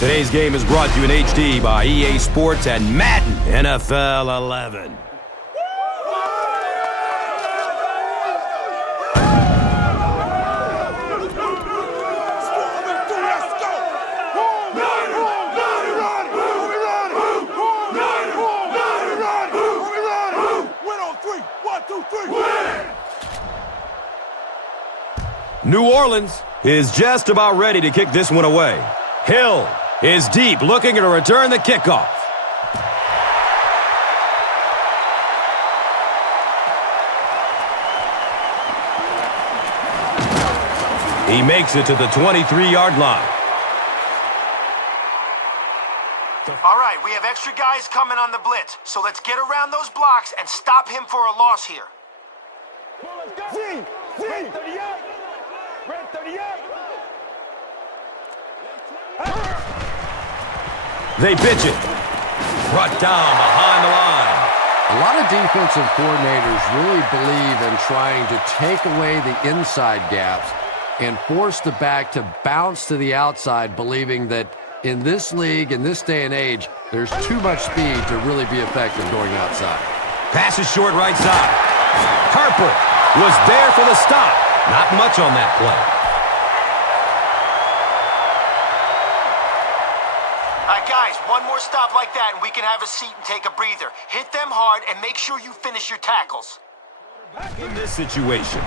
Today's game is brought to you in HD by EA Sports and Madden NFL 11. New Orleans is just about ready to kick this one away. Hill is deep, looking to return the kickoff. He makes it to the 23-yard line. All right, we have extra guys coming on the blitz, so let's get around those blocks and stop him for a loss here. They pitch it. Brought down behind the line. A lot of defensive coordinators really believe in trying to take away the inside gaps and force the back to bounce to the outside, believing that in this league, in this day and age, there's too much speed to really be effective going outside. Pass is short right side. Harper was there for the stop. Not much on that play. Guys, one more stop like that and we can have a seat and take a breather. Hit them hard and make sure you finish your tackles. In this situation,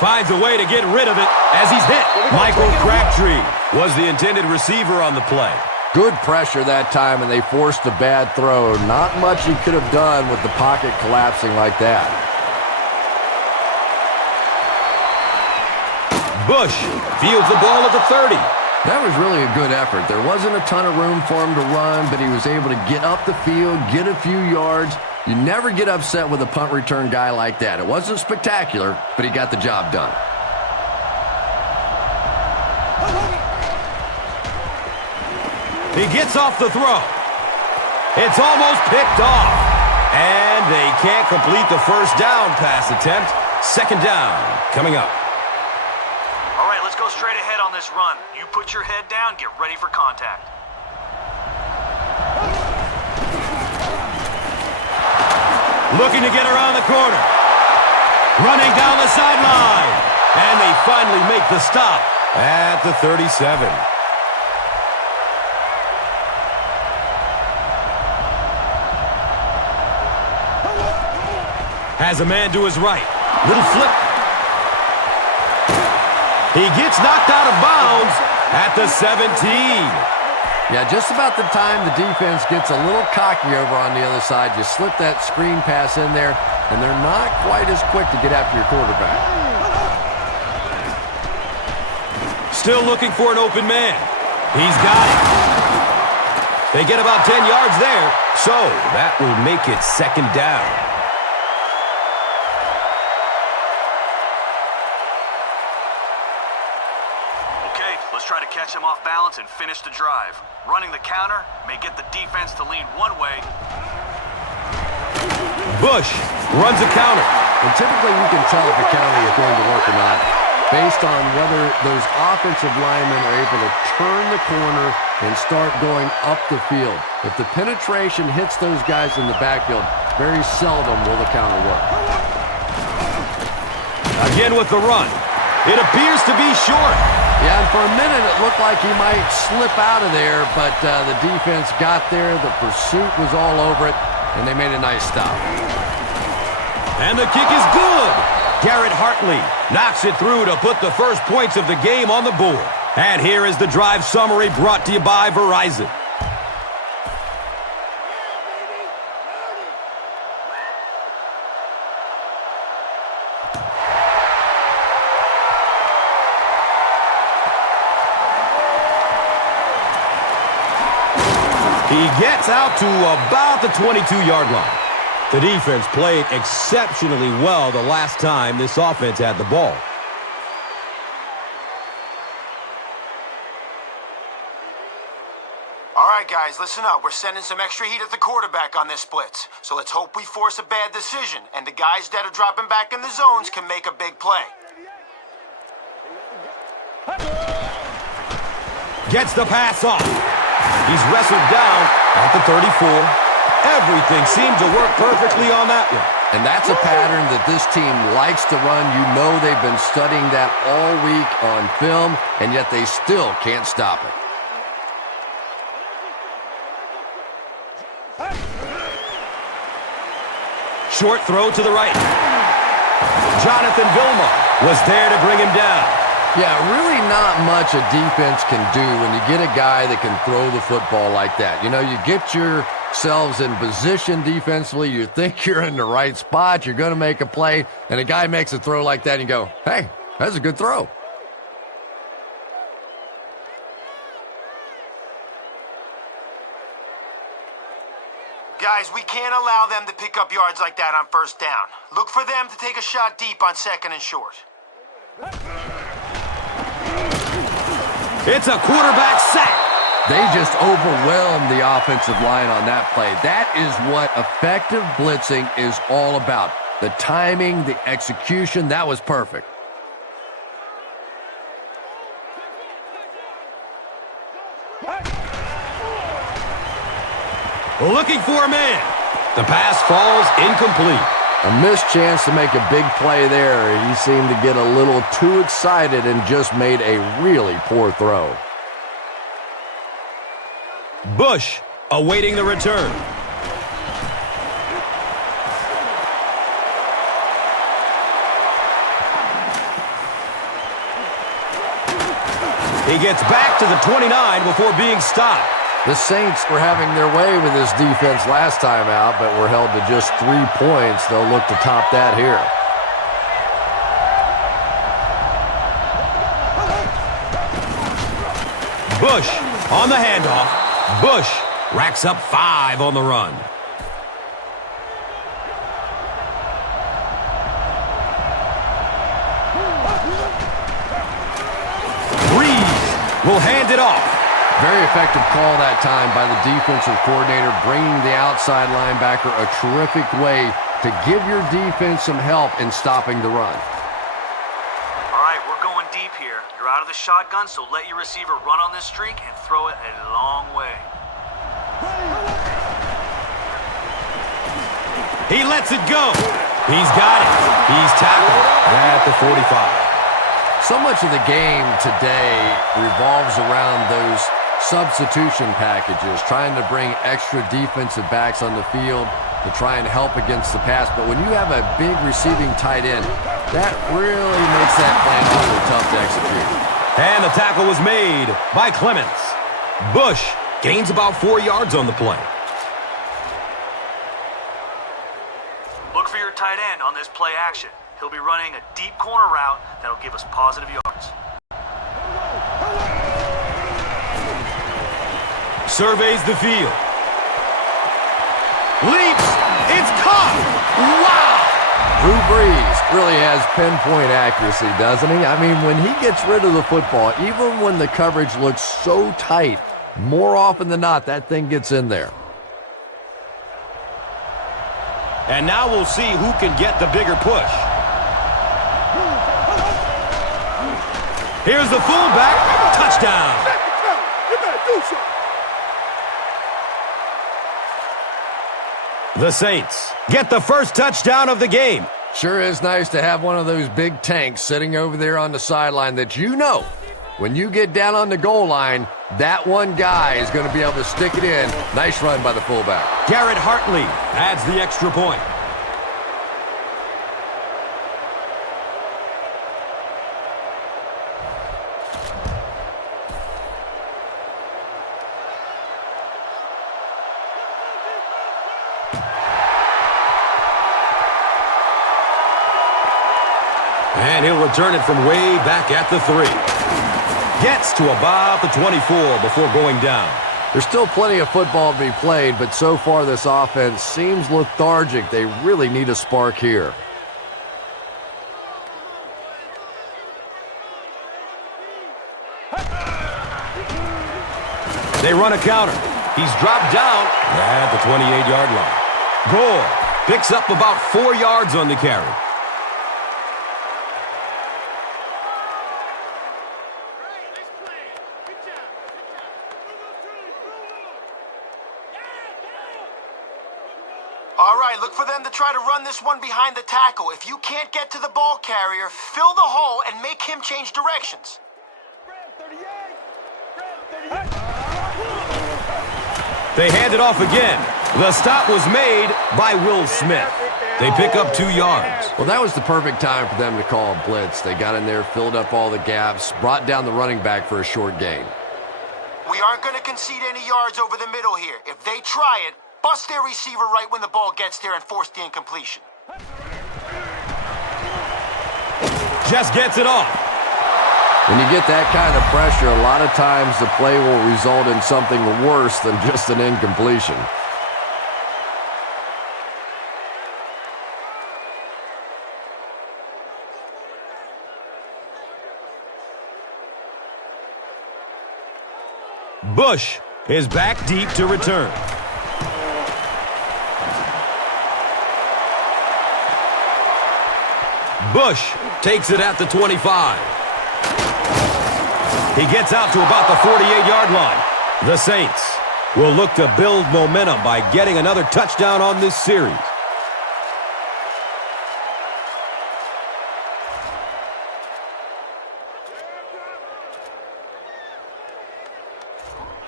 finds a way to get rid of it as he's hit. Michael Crabtree was the intended receiver on the play. Good pressure that time, and they forced a bad throw. Not much he could have done with the pocket collapsing like that. Bush fields the ball at the 30. That was really a good effort. There wasn't a ton of room for him to run, but he was able to get up the field, get a few yards. You never get upset with a punt return guy like that. It wasn't spectacular, but he got the job done. He gets off the throw. It's almost picked off. And they can't complete the first down pass attempt. Second down coming up. All right, let's go straight ahead on this run. You put your head down, get ready for contact. Looking to get around the corner. Running down the sideline. And they finally make the stop at the 37. Has a man to his right. Little flip. He gets knocked out of bounds at the 17. Yeah, just about the time the defense gets a little cocky over on the other side, you slip that screen pass in there, and they're not quite as quick to get after your quarterback. Still looking for an open man. He's got it. They get about 10 yards there, so that will make it second down. Let's try to catch him off balance and finish the drive. Running the counter may get the defense to lean one way. Bush runs a counter. And typically you can tell if a counter is going to work or not based on whether those offensive linemen are able to turn the corner and start going up the field. If the penetration hits those guys in the backfield, very seldom will the counter work. Again with the run. It appears to be short. Yeah, and for a minute it looked like he might slip out of there, but the defense got there, the pursuit was all over it, and they made a nice stop. And the kick is good. Garrett Hartley knocks it through to put the first points of the game on the board. And here is the drive summary brought to you by Verizon. He gets out to about the 22-yard line. The defense played exceptionally well the last time this offense had the ball. All right, guys, listen up. We're sending some extra heat at the quarterback on this blitz. So let's hope we force a bad decision, and the guys that are dropping back in the zones can make a big play. Gets the pass off. He's wrestled down at the 34. Everything seemed to work perfectly on that one. And that's a pattern that this team likes to run. You know they've been studying that all week on film, and yet they still can't stop it. Short throw to the right. Jonathan Vilma was there to bring him down. Yeah, really not much a defense can do when you get a guy that can throw the football like that. You know, you get yourselves in position defensively, you think you're in the right spot, you're going to make a play, and a guy makes a throw like that and you go, hey, that's a good throw. Guys, we can't allow them to pick up yards like that on first down. Look for them to take a shot deep on second and short. It's a quarterback sack. They just overwhelmed the offensive line on that play. That is what effective blitzing is all about. The timing, the execution, that was perfect. Looking for a man. The pass falls incomplete. A missed chance to make a big play there. He seemed to get a little too excited and just made a really poor throw. Bush awaiting the return. He gets back to the 29 before being stopped. The Saints were having their way with this defense last time out, but were held to just 3 points. They'll look to top that here. Bush on the handoff. Bush racks up 5 on the run. Breeze will hand it off. Very effective call that time by the defensive coordinator, bringing the outside linebacker a terrific way to give your defense some help in stopping the run. All right, we're going deep here. You're out of the shotgun, so let your receiver run on this streak and throw it a long way. He lets it go. He's got it. He's tackled at the 45. So much of the game today revolves around those substitution packages, trying to bring extra defensive backs on the field to try and help against the pass. But when you have a big receiving tight end, that really makes that plan really tough to execute. And the tackle was made by Clements. Bush gains about 4 yards on the play. Look for your tight end on this play action. He'll be running a deep corner route that'll give us positive yards. Surveys the field. Leaps. It's caught. Wow. Drew Brees really has pinpoint accuracy, doesn't he? I mean, when he gets rid of the football, even when the coverage looks so tight, more often than not, that thing gets in there. And now we'll see who can get the bigger push. Here's the fullback. Touchdown. You better do something. The Saints get the first touchdown of the game. Sure is nice to have one of those big tanks sitting over there on the sideline that you know, when you get down on the goal line, that one guy is going to be able to stick it in. Nice run by the fullback. Garrett Hartley adds the extra point. And he'll return it from way back at the 3. Gets to about the 24 before going down. There's still plenty of football to be played, but so far this offense seems lethargic. They really need a spark here. They run a counter. He's dropped down at the 28-yard line. Gore picks up about 4 yards on the carry. All right, look for them to try to run this one behind the tackle. If you can't get to the ball carrier, fill the hole and make him change directions. They hand it off again. The stop was made by Will Smith. They pick up 2 yards. Well, that was the perfect time for them to call a blitz. They got in there, filled up all the gaps, brought down the running back for a short gain. We aren't going to concede any yards over the middle here. If they try it, bust their receiver right when the ball gets there and force the incompletion. Just gets it off. When you get that kind of pressure, a lot of times the play will result in something worse than just an incompletion. Bush is back deep to return. Bush takes it at the 25. He gets out to about the 48-yard line. The Saints will look to build momentum by getting another touchdown on this series.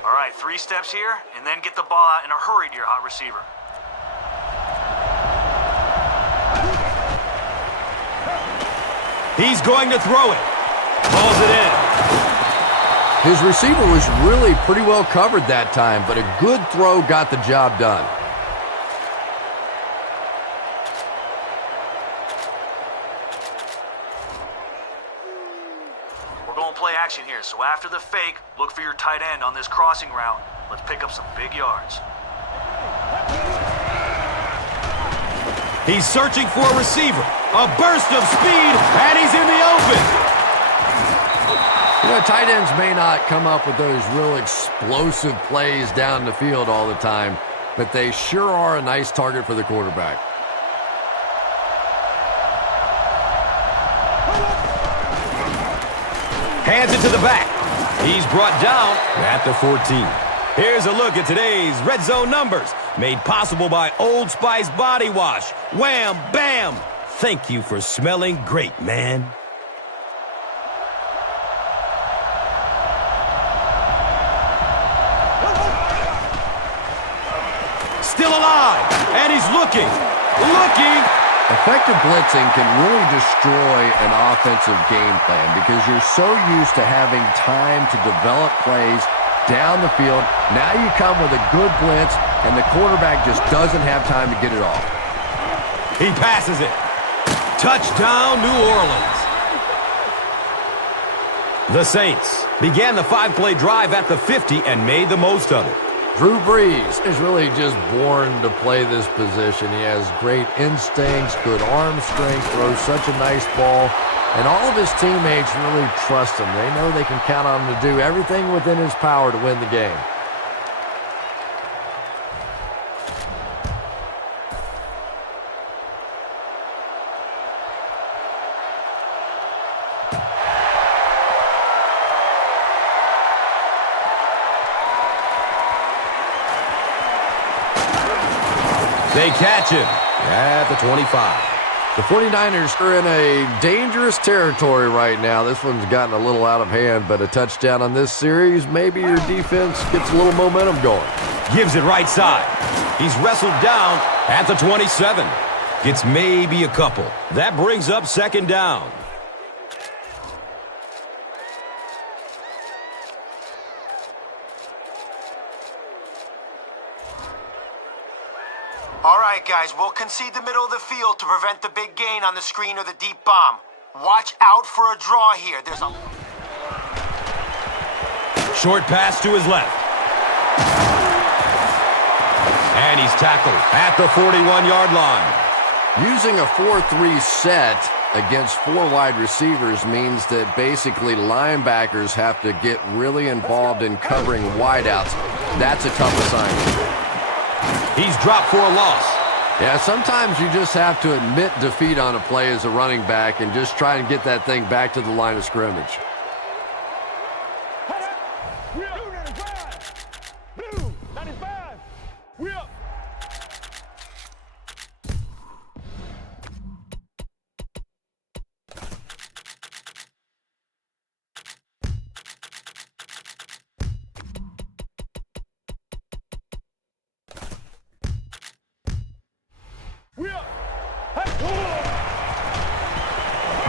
All right, 3 steps here, and then get the ball out in a hurry to your hot receiver. He's going to throw it. Calls it in. His receiver was really pretty well covered that time, but a good throw got the job done. We're going play action here, so after the fake, look for your tight end on this crossing route. Let's pick up some big yards. He's searching for a receiver. A burst of speed, and he's in the open. You know, tight ends may not come up with those real explosive plays down the field all the time, but they sure are a nice target for the quarterback. Hands it to the back. He's brought down at the 14. Here's a look at today's Red Zone numbers, made possible by Old Spice Body Wash. Wham, bam! Thank you for smelling great, man. Still alive, and he's looking. Effective blitzing can really destroy an offensive game plan because you're so used to having time to develop plays down the field. Now you come with a good blitz, and the quarterback just doesn't have time to get it off. He passes it. Touchdown, New Orleans. The Saints began the 5-play drive at the 50 and made the most of it. Drew Brees is really just born to play this position. He has great instincts, good arm strength, throws such a nice ball, and all of his teammates really trust him. They know they can count on him to do everything within his power to win the game. They catch him at the 25. The 49ers are in a dangerous territory right now. This one's gotten a little out of hand, but a touchdown on this series, maybe your defense gets a little momentum going. Gives it right side. He's wrestled down at the 27. Gets maybe a couple. That brings up 2nd down. All right, guys, we'll concede the middle of the field to prevent the big gain on the screen or the deep bomb. Watch out for a draw here. There's a Short pass to his left. And he's tackled at the 41-yard line. Using a 4-3 set against 4 wide receivers means that basically linebackers have to get really involved in covering wideouts. That's a tough assignment. He's dropped for a loss. Yeah, sometimes you just have to admit defeat on a play as a running back and just try and get that thing back to the line of scrimmage.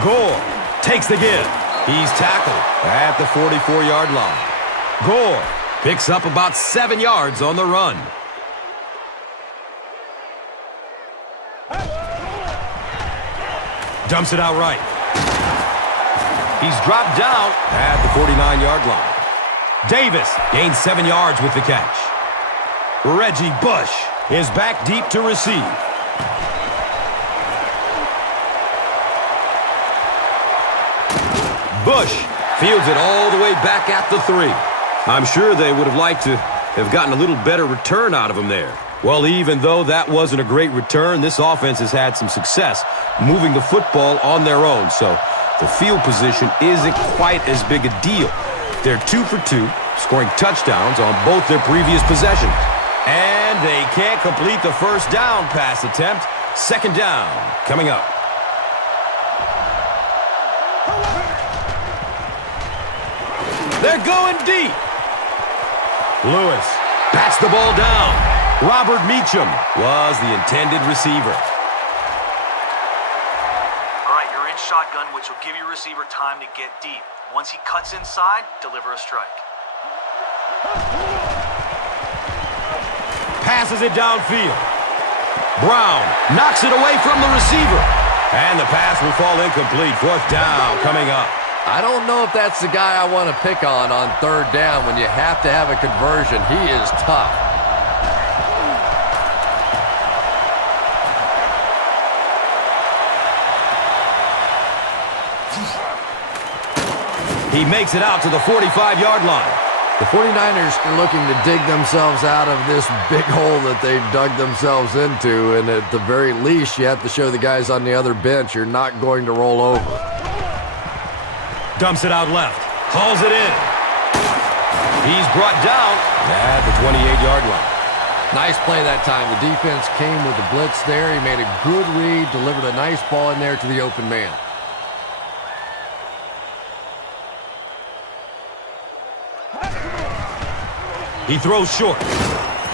Gore takes the give. He's tackled at the 44-yard line. Gore picks up about 7 yards on the run. Dumps it out right. He's dropped down at the 49-yard line. Davis gains 7 yards with the catch. Reggie Bush is back deep to receive. Bush fields it all the way back at the 3. I'm sure they would have liked to have gotten a little better return out of him there. Well, even though that wasn't a great return, this offense has had some success moving the football on their own, so the field position isn't quite as big a deal. They're 2 for 2, scoring touchdowns on both their previous possessions. And they can't complete the first down pass attempt. Second down coming up. They're going deep. Lewis bats the ball down. Robert Meacham was the intended receiver. All right, you're in shotgun, which will give your receiver time to get deep. Once he cuts inside, deliver a strike. Passes it downfield. Brown knocks it away from the receiver. And the pass will fall incomplete. Fourth down coming up. I don't know if that's the guy I want to pick on third down when you have to have a conversion. He is tough. He makes it out to the 45-yard line. The 49ers are looking to dig themselves out of this big hole that they've dug themselves into, and at the very least, you have to show the guys on the other bench you're not going to roll over. Dumps it out left. Hauls it in. He's brought down at the 28-yard line. Nice play that time. The defense came with the blitz there. He made a good read, delivered a nice ball in there to the open man. He throws short.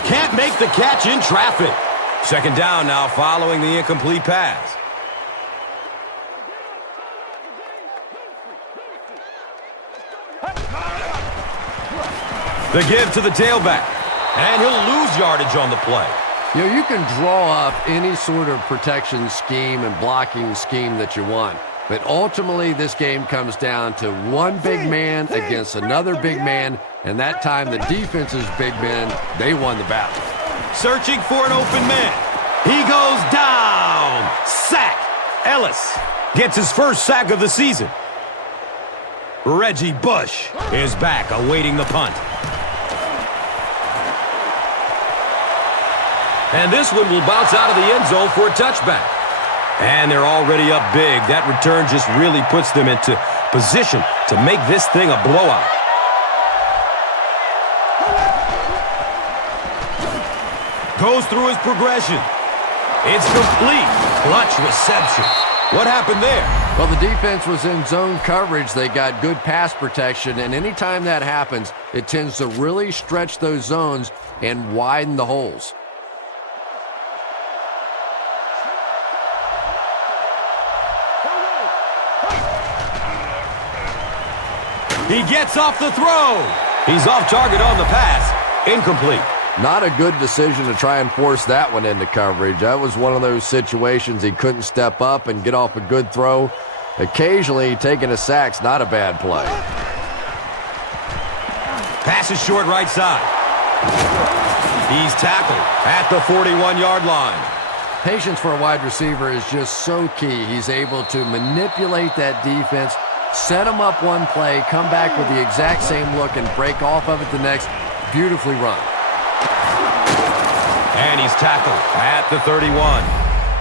Can't make the catch in traffic. Second down now following the incomplete pass. The give to the tailback. And he'll lose yardage on the play. You know, you can draw up any sort of protection scheme and blocking scheme that you want. But ultimately, this game comes down to one big man against another big man, and that time the defense's big men, they won the battle. Searching for an open man. He goes down. Sack. Ellis gets his first sack of the season. Reggie Bush is back awaiting the punt. And this one will bounce out of the end zone for a touchback. And they're already up big. That return just really puts them into position to make this thing a blowout. Goes through his progression. It's complete. Clutch reception. What happened there? Well, the defense was in zone coverage. They got good pass protection, and anytime that happens, it tends to really stretch those zones and widen the holes. He gets off the throw. He's off target on the pass. Incomplete. Not a good decision to try and force that one into coverage. That was one of those situations he couldn't step up and get off a good throw. Occasionally, taking a sack's not a bad play. Pass is short right side. He's tackled at the 41-yard line. Patience for a wide receiver is just so key. He's able to manipulate that defense, set them up one play, come back with the exact same look, and break off of it the next. Beautifully run. And he's tackled at the 31.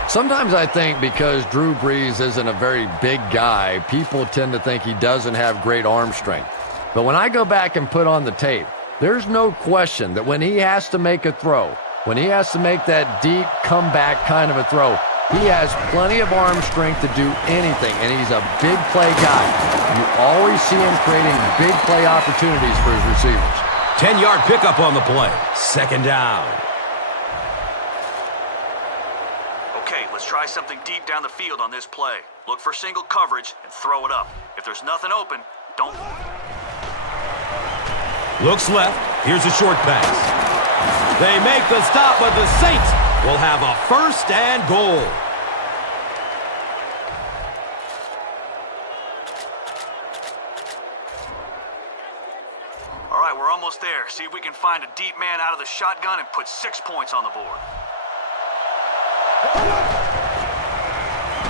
Sometimes I think because Drew Brees isn't a very big guy, people tend to think he doesn't have great arm strength. But when I go back and put on the tape, there's no question that when he has to make a throw, when he has to make that deep comeback kind of a throw, he has plenty of arm strength to do anything, and he's a big play guy. You always see him creating big play opportunities for his receivers. 10-yard pickup on the play. Second down. Okay, let's try something deep down the field on this play. Look for single coverage and throw it up. If there's nothing open, don't... Looks left. Here's a short pass. They make the stop, but the Saints will have a first and goal. All right, we're almost there. See if we can find a deep man out of the shotgun and put 6 points on the board.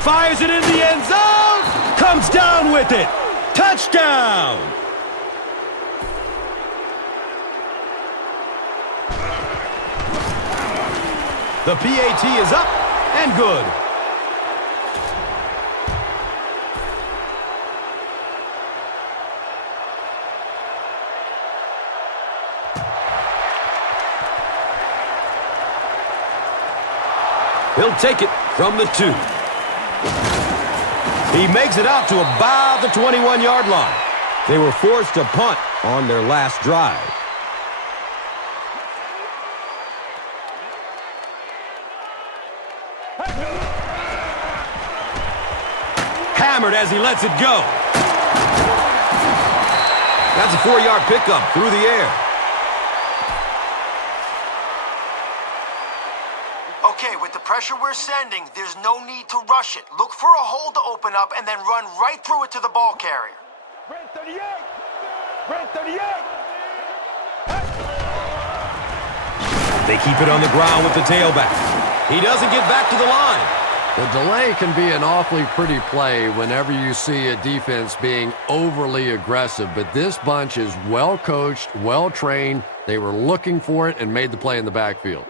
Fires it in the end zone. Comes down with it. Touchdown. The PAT is up and good. He'll take it from the 2. He makes it out to about the 21-yard line. They were forced to punt on their last drive. Hammered as he lets it go. That's a 4-yard pickup through the air. Okay, with the pressure we're sending, there's no need to rush it. Look for a hole to open up and then run right through it to the ball carrier. Red 38! Red 38! They keep it on the ground with the tailback. He doesn't get back to the line. The delay can be an awfully pretty play whenever you see a defense being overly aggressive, but this bunch is well coached, well trained. They were looking for it and made the play in the backfield.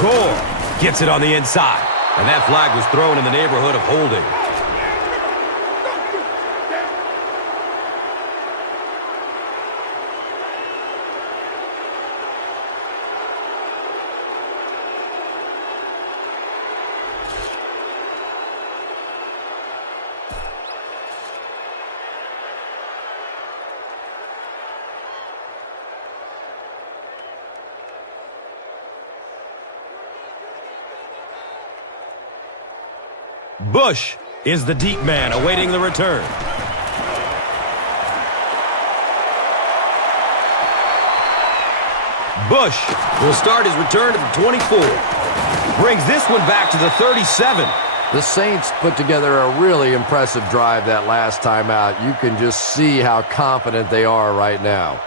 Gore gets it on the inside, and that flag was thrown in the neighborhood of holding. Bush is the deep man awaiting the return. Bush will start his return to the 24. Brings this one back to the 37. The Saints put together a really impressive drive that last time out. You can just see how confident they are right now.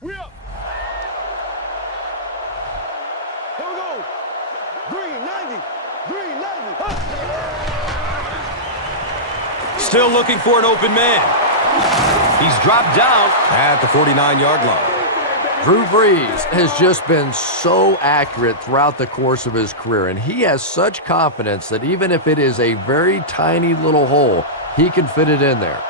We up. Here we go. Green 90. Green 90. Still looking for an open man. He's dropped down at the 49-yard line. Drew Brees has just been so accurate throughout the course of his career, and he has such confidence that even if it is a very tiny little hole, he can fit it in there.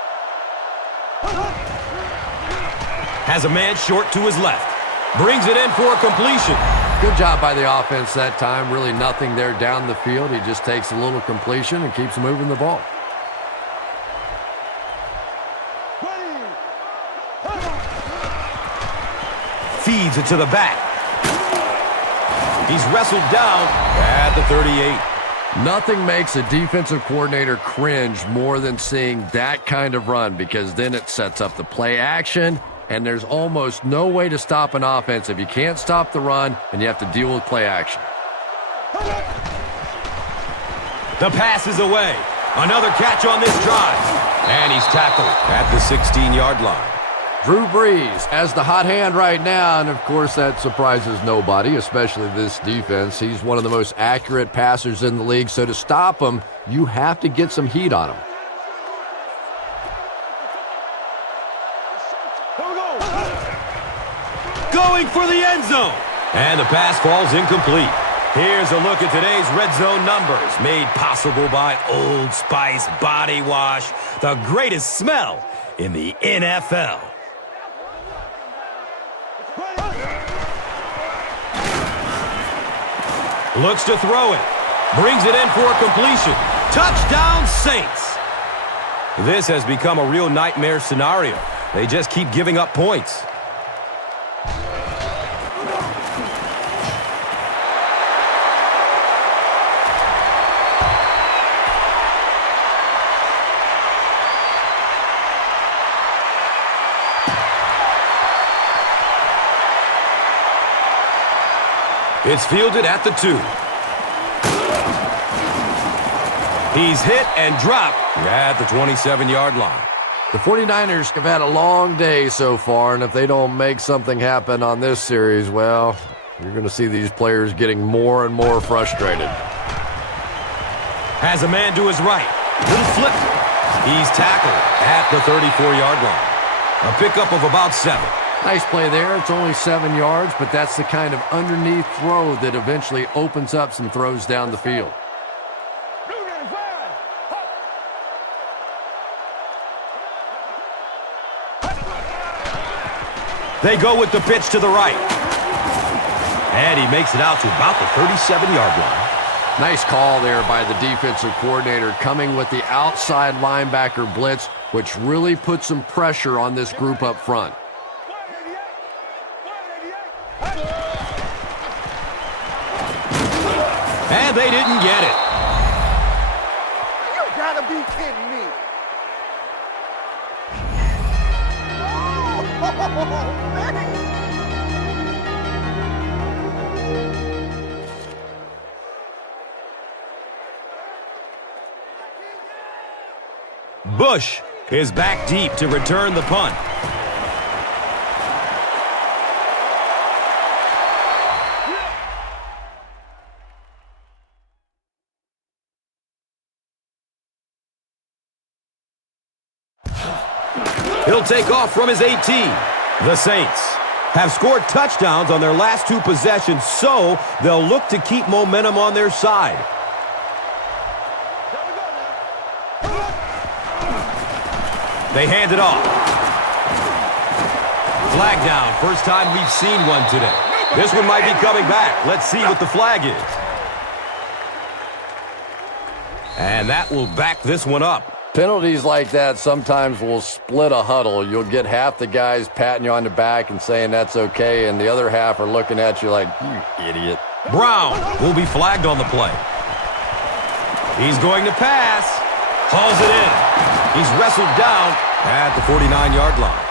Has a man short to his left. Brings it in for a completion. Good job by the offense that time. Really nothing there down the field. He just takes a little completion and keeps moving the ball. Feeds it to the back. He's wrestled down at the 38. Nothing makes a defensive coordinator cringe more than seeing that kind of run, because then it sets up the play action, and there's almost no way to stop an offense if you can't stop the run and you have to deal with play action. The pass is away. Another catch on this drive. And he's tackled at the 16-yard line. Drew Brees as the hot hand right now, and of course that surprises nobody, especially this defense. He's one of the most accurate passers in the league, so to stop him, you have to get some heat on him. Going for the end zone. And the pass falls incomplete. Here's a look at today's red zone numbers, made possible by Old Spice Body Wash, the greatest smell in the NFL. Looks to throw it. Brings it in for a completion. Touchdown, Saints. This has become a real nightmare scenario. They just keep giving up points. It's fielded at the 2. He's hit and dropped at the 27-yard line. The 49ers have had a long day so far, and if they don't make something happen on this series, well, you're going to see these players getting more and more frustrated. Has a man to his right. Little flip. He's tackled at the 34-yard line. A pickup of about 7. Nice play there. It's only 7 yards, but that's the kind of underneath throw that eventually opens up some throws down the field. They go with the pitch to the right. And he makes it out to about the 37-yard line. Nice call there by the defensive coordinator, coming with the outside linebacker blitz, which really put some pressure on this group up front. And they didn't get it. You gotta be kidding me. Bush is back deep to return the punt. He'll take off from his 18. The Saints have scored touchdowns on their last 2 possessions, so they'll look to keep momentum on their side. They hand it off. Flag down. First time we've seen one today. This one might be coming back. Let's see what the flag is. And that will back this one up. Penalties like that sometimes will split a huddle. You'll get half the guys patting you on the back and saying that's okay, and the other half are looking at you like, you idiot. Brown will be flagged on the play. He's going to pass. Hauls it in. He's wrestled down at the 49-yard line.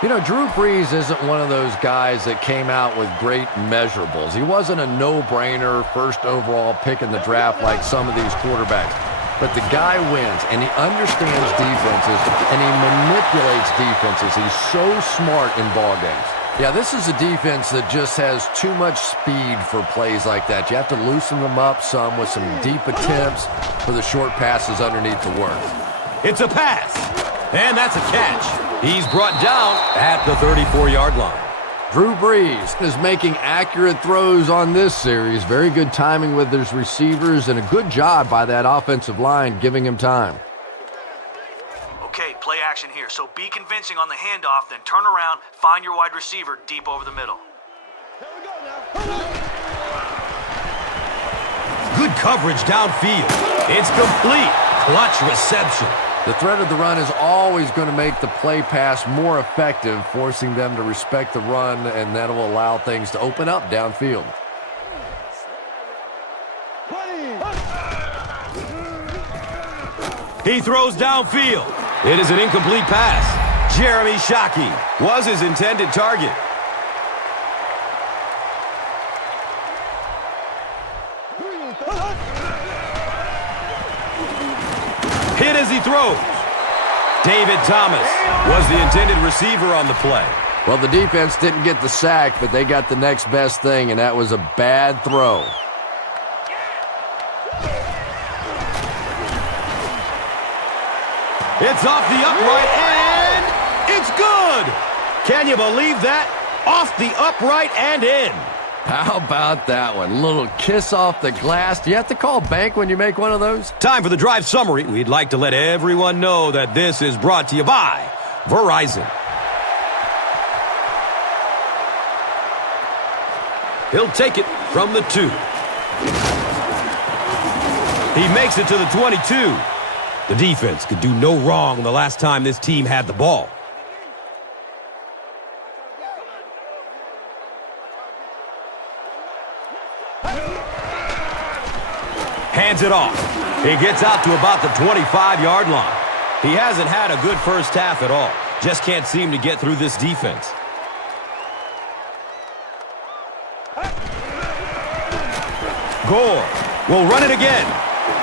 You know, Drew Brees isn't one of those guys that came out with great measurables. He wasn't a no-brainer first overall pick in the draft like some of these quarterbacks. But the guy wins, and he understands defenses, and he manipulates defenses. He's so smart in ball games. Yeah, this is a defense that just has too much speed for plays like that. You have to loosen them up some with some deep attempts for the short passes underneath to work. It's a pass, and that's a catch. He's brought down at the 34-yard line. Drew Brees is making accurate throws on this series. Very good timing with his receivers, and a good job by that offensive line giving him time. Okay, play action here. So be convincing on the handoff, then turn around, find your wide receiver deep over the middle. Good coverage downfield. It's complete. Clutch reception. The threat of the run is always going to make the play pass more effective, forcing them to respect the run, and that will allow things to open up downfield. He throws downfield. It is an incomplete pass. Jeremy Shockey was his intended target. Hit as he throws. David Thomas was the intended receiver on the play. Well, the defense didn't get the sack, but they got the next best thing, and that was a bad throw. It's off the upright, and it's good! Can you believe that? Off the upright and in. How about that one? A little kiss off the glass. Do you have to call bank when you make one of those? Time for the drive summary. We'd like to let everyone know that this is brought to you by Verizon. He'll take it from the 2. He makes it to the 22. The defense could do no wrong the last time this team had the ball. Hands it off. He gets out to about the 25-yard line. He hasn't had a good first half at all. Just can't seem to get through this defense. Gore will run it again.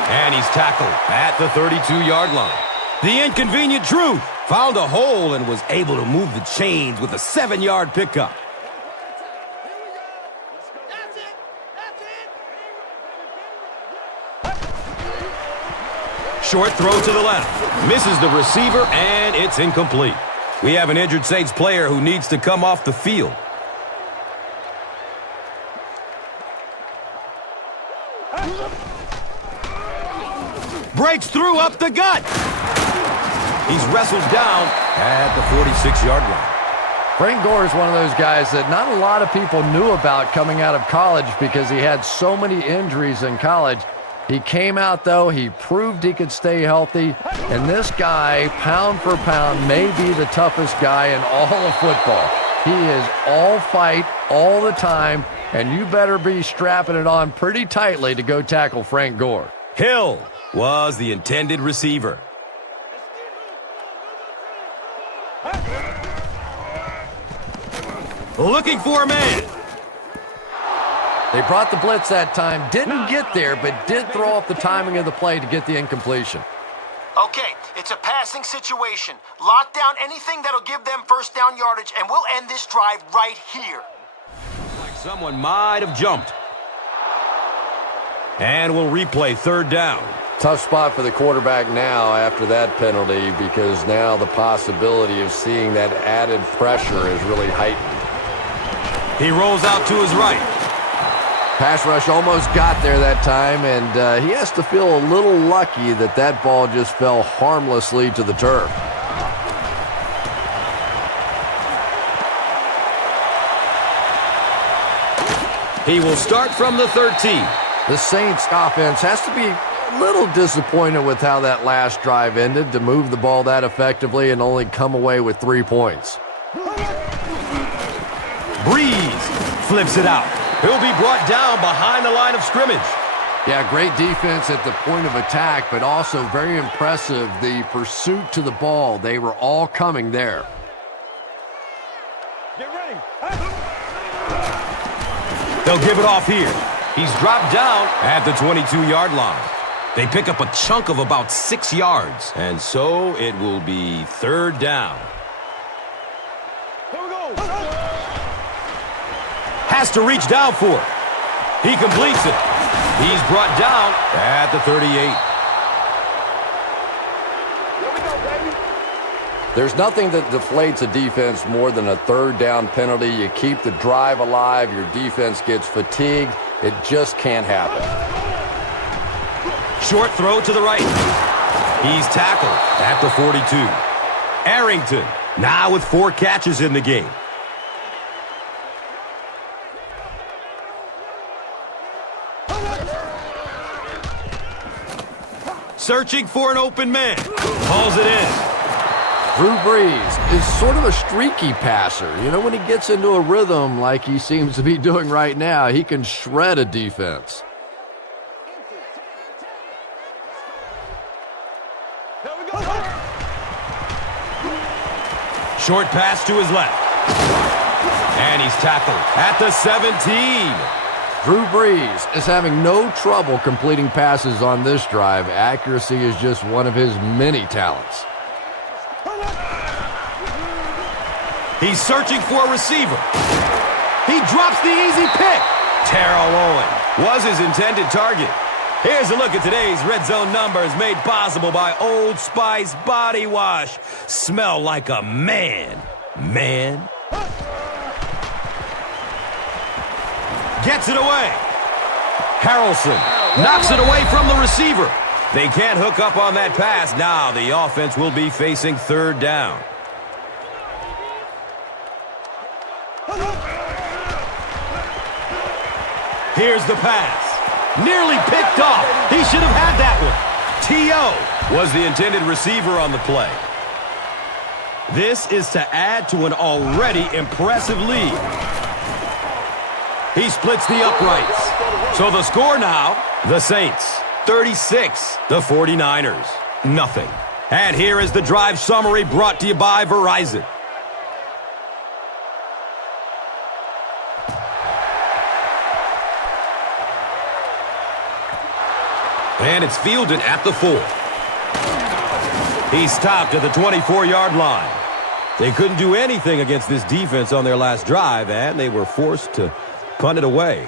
And he's tackled at the 32-yard line. The inconvenient truth found a hole and was able to move the chains with a 7-yard pickup. Short throw to the left. Misses the receiver, and it's incomplete. We have an injured Saints player who needs to come off the field. Breaks through up the gut. He's wrestled down at the 46-yard line. Frank Gore is one of those guys that not a lot of people knew about coming out of college because he had so many injuries in college. He came out, though. He proved he could stay healthy. And this guy, pound for pound, may be the toughest guy in all of football. He is all fight all the time, and you better be strapping it on pretty tightly to go tackle Frank Gore. Hill was the intended receiver. Looking for a man. They brought the blitz that time, didn't get there, but did throw off the timing of the play to get the incompletion. Okay, it's a passing situation. Lock down anything that'll give them first down yardage, and we'll end this drive right here. Like someone might have jumped. And we'll replay third down. Tough spot for the quarterback now after that penalty because now the possibility of seeing that added pressure is really heightened. He rolls out to his right. Pass rush almost got there that time, and he has to feel a little lucky that that ball just fell harmlessly to the turf. He will start from the 13. The Saints offense has to be a little disappointed with how that last drive ended to move the ball that effectively and only come away with 3 points. Breeze flips it out. He'll be brought down behind the line of scrimmage. Yeah, great defense at the point of attack, but also very impressive, the pursuit to the ball. They were all coming there. Get ready. They'll give it off here. He's dropped down at the 22-yard line. They pick up a chunk of about 6 yards, and so it will be third down. Here we go. Has to reach down for it. He completes it. He's brought down at the 38. Here we go, baby. There's nothing that deflates a defense more than a third down penalty. You keep the drive alive, your defense gets fatigued. It just can't happen. Short throw to the right. He's tackled at the 42. Arrington now with 4 catches in the game. Searching for an open man. Hauls it in. Drew Brees is sort of a streaky passer. You know, when he gets into a rhythm like he seems to be doing right now, he can shred a defense. Here we go. Short pass to his left. And he's tackled at the 17. Drew Brees is having no trouble completing passes on this drive. Accuracy is just one of his many talents. He's searching for a receiver. He drops the easy pick. Terrell Owen was his intended target. Here's a look at today's Red Zone numbers made possible by Old Spice Body Wash. Smell like a man. Man. Gets it away. Harrelson knocks it away from the receiver. They can't hook up on that pass. Now the offense will be facing third down. Here's the pass. Nearly picked off. He should have had that one. T.O. was the intended receiver on the play. This is to add to an already impressive lead. He splits the uprights. So the score now, the Saints 36, the 49ers nothing. And here is the drive summary brought to you by Verizon. And it's fielded at the 4. He's stopped at the 24-yard line. They couldn't do anything against this defense on their last drive, and they were forced to punt it away.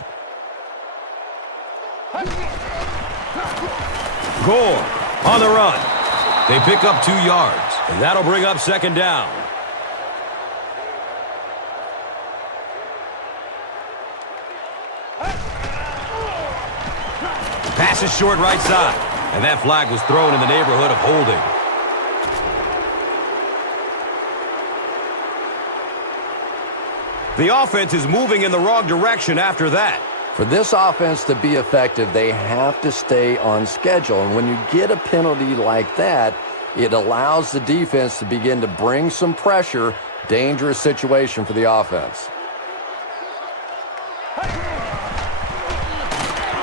Gore on the run. They pick up 2 yards, and that'll bring up second down. Pass is short right side, and that flag was thrown in the neighborhood of holding. The offense is moving in the wrong direction after that. For this offense to be effective, they have to stay on schedule. And when you get a penalty like that, it allows the defense to begin to bring some pressure. Dangerous situation for the offense.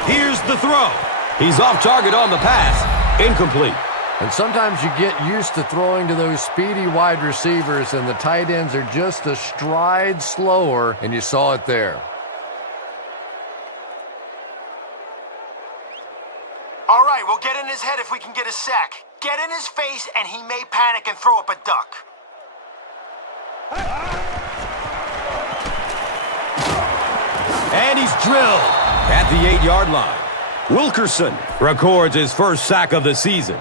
Here's the throw. He's off target on the pass. Incomplete. And sometimes you get used to throwing to those speedy wide receivers, and the tight ends are just a stride slower, and you saw it there. All right, we'll get in his head if we can get a sack. Get in his face, and he may panic and throw up a duck. And he's drilled at the 8-yard line. Wilkerson records his first sack of the season.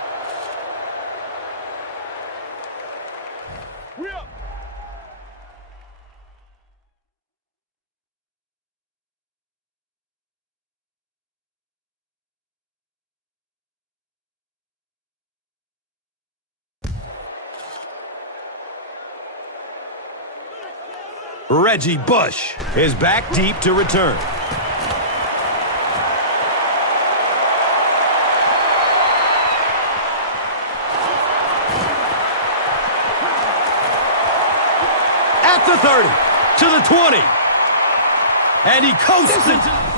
Reggie Bush is back deep to return. At the 30, to the 20. And he coasts it.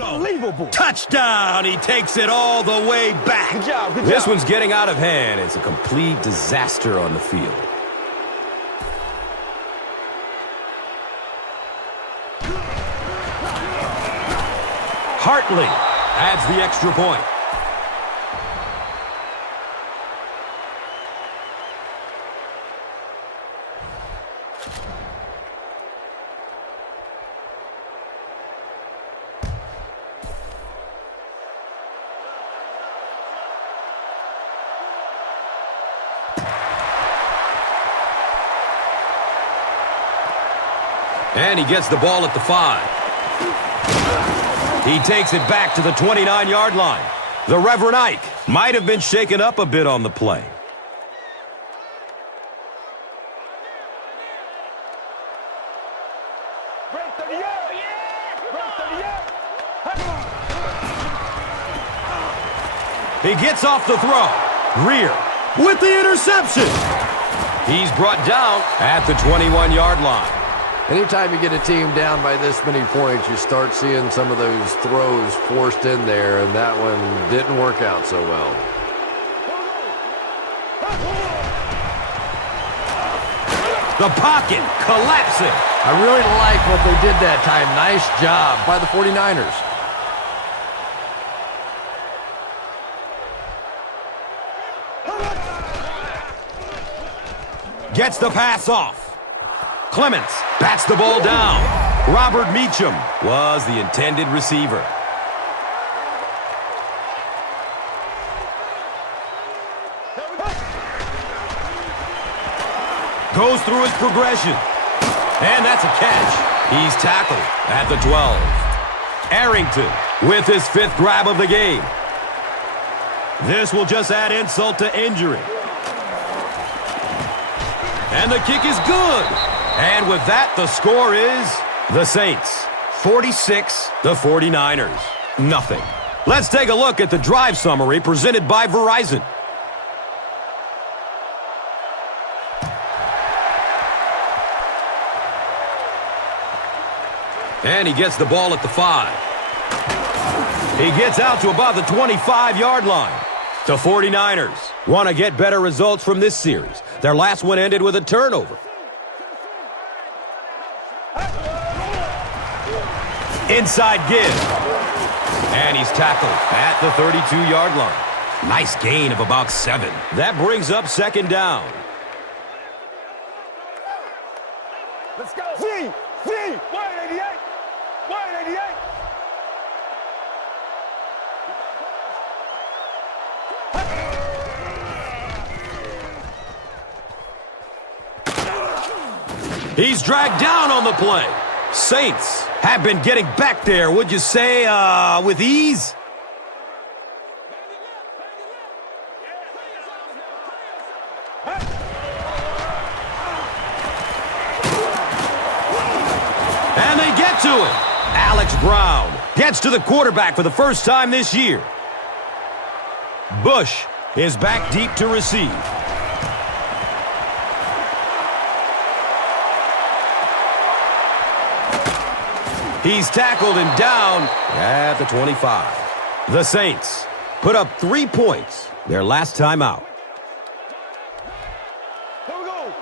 zone. Unbelievable. Touchdown. He takes it all the way back. Good job, good This job. one's getting out of hand. It's a complete disaster on the field. Hartley adds the extra point. And he gets the ball at the 5. He takes it back to the 29-yard line. The Reverend Ike might have been shaken up a bit on the play. Break 38. Break 38. He gets off the throw. Greer with the interception. He's brought down at the 21-yard line. Anytime you get a team down by this many points, you start seeing some of those throws forced in there, and that one didn't work out so well. The pocket collapsing. I really like what they did that time. Nice job by the 49ers. Gets the pass off. Clements bats the ball down. Robert Meacham was the intended receiver. Goes through his progression. And that's a catch. He's tackled at the 12. Arrington with his 5th grab of the game. This will just add insult to injury. And the kick is good. And with that, the score is the Saints 46, the 49ers nothing. Let's take a look at the drive summary presented by Verizon. And he gets the ball at the 5. He gets out to about the 25-yard line. The 49ers want to get better results from this series. Their last one ended with a turnover. Inside give. And he's tackled at the 32-yard line. Nice gain of about 7. That brings up 2nd down. Let's go. V. 188. 188. He's dragged down on the play. Saints have been getting back there, would you say, with ease? And they get to it. Alex Brown gets to the quarterback for the first time this year. Bush is back deep to receive. He's tackled and down at the 25. The Saints put up 3 points their last time out. Here we go.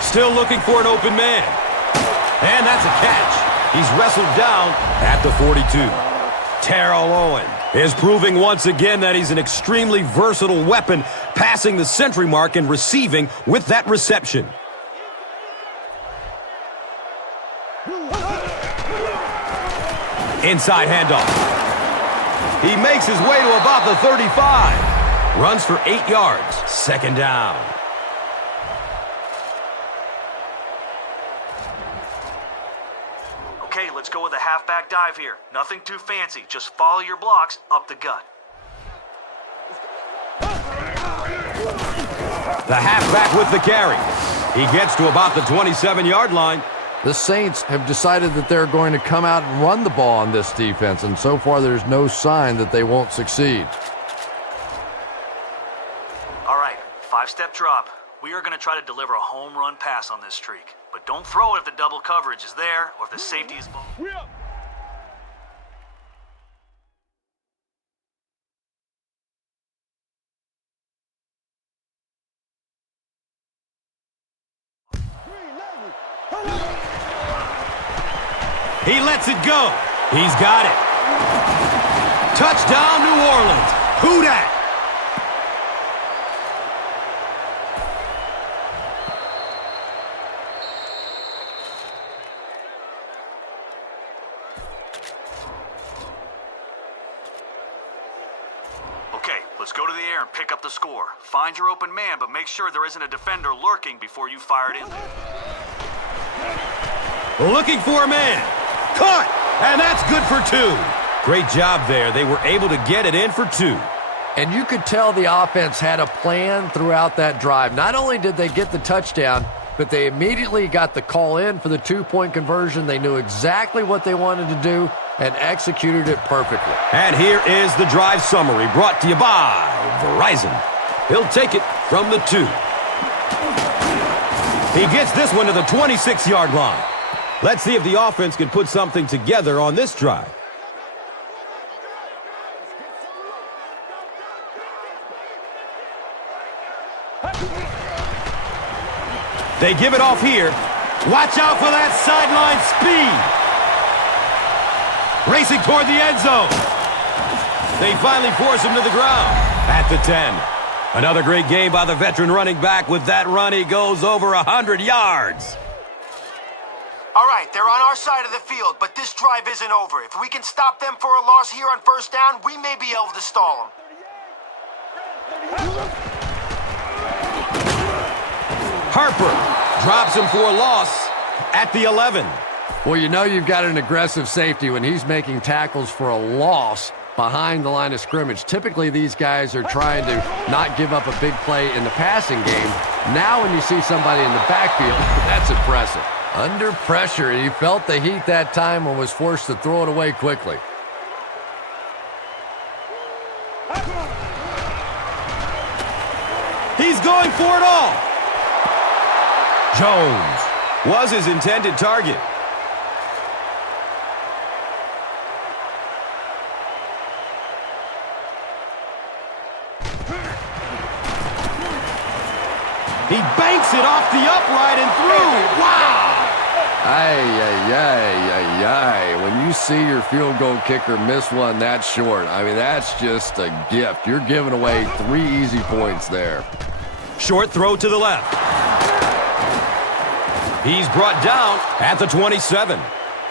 Still looking for an open man. And that's a catch. He's wrestled down at the 42. Terrell Owen is proving once again that he's an extremely versatile weapon, passing the century mark and receiving with that reception. Inside handoff. He makes his way to about the 35. Runs for 8 yards. 2nd down. Okay, let's go with a halfback dive here. Nothing too fancy. Just follow your blocks up the gut. The halfback with the carry. He gets to about the 27-yard line. The Saints have decided that they're going to come out and run the ball on this defense, and so far there's no sign that they won't succeed. All right, 5-step drop. We are going to try to deliver a home run pass on this streak. But But don't throw it if the double coverage is there or if the safety is... We up. He lets it go. He's got it. Touchdown, New Orleans. Who dat? Okay, let's go to the air and pick up the score. Find your open man, but make sure there isn't a defender lurking before you fire it in there. Looking for a man. Caught! And that's good for 2. Great job there. They were able to get it in for 2. And you could tell the offense had a plan throughout that drive. Not only did they get the touchdown, but they immediately got the call in for the 2-point conversion. They knew exactly what they wanted to do and executed it perfectly. And here is the drive summary brought to you by Verizon. He'll take it from the 2. He gets this one to the 26-yard line. Let's see if the offense can put something together on this drive. They give it off here. Watch out for that sideline speed. Racing toward the end zone. They finally force him to the ground at the 10. Another great game by the veteran running back. With that run, he goes over 100 yards. All right, they're on our side of the field, but this drive isn't over. If we can stop them for a loss here on first down, we may be able to stall them. Harper drops him for a loss at the 11. Well, you know you've got an aggressive safety when he's making tackles for a loss behind the line of scrimmage. Typically, these guys are trying to not give up a big play in the passing game. Now when you see somebody in the backfield, that's impressive. Under pressure, he felt the heat that time and was forced to throw it away quickly. He's going for it all. Jones was his intended target. He banks it off the upright and through. Wow! When you see your field goal kicker miss one that short, I mean, that's just a gift. You're giving away 3 easy points there. Short throw to the left. He's brought down at the 27.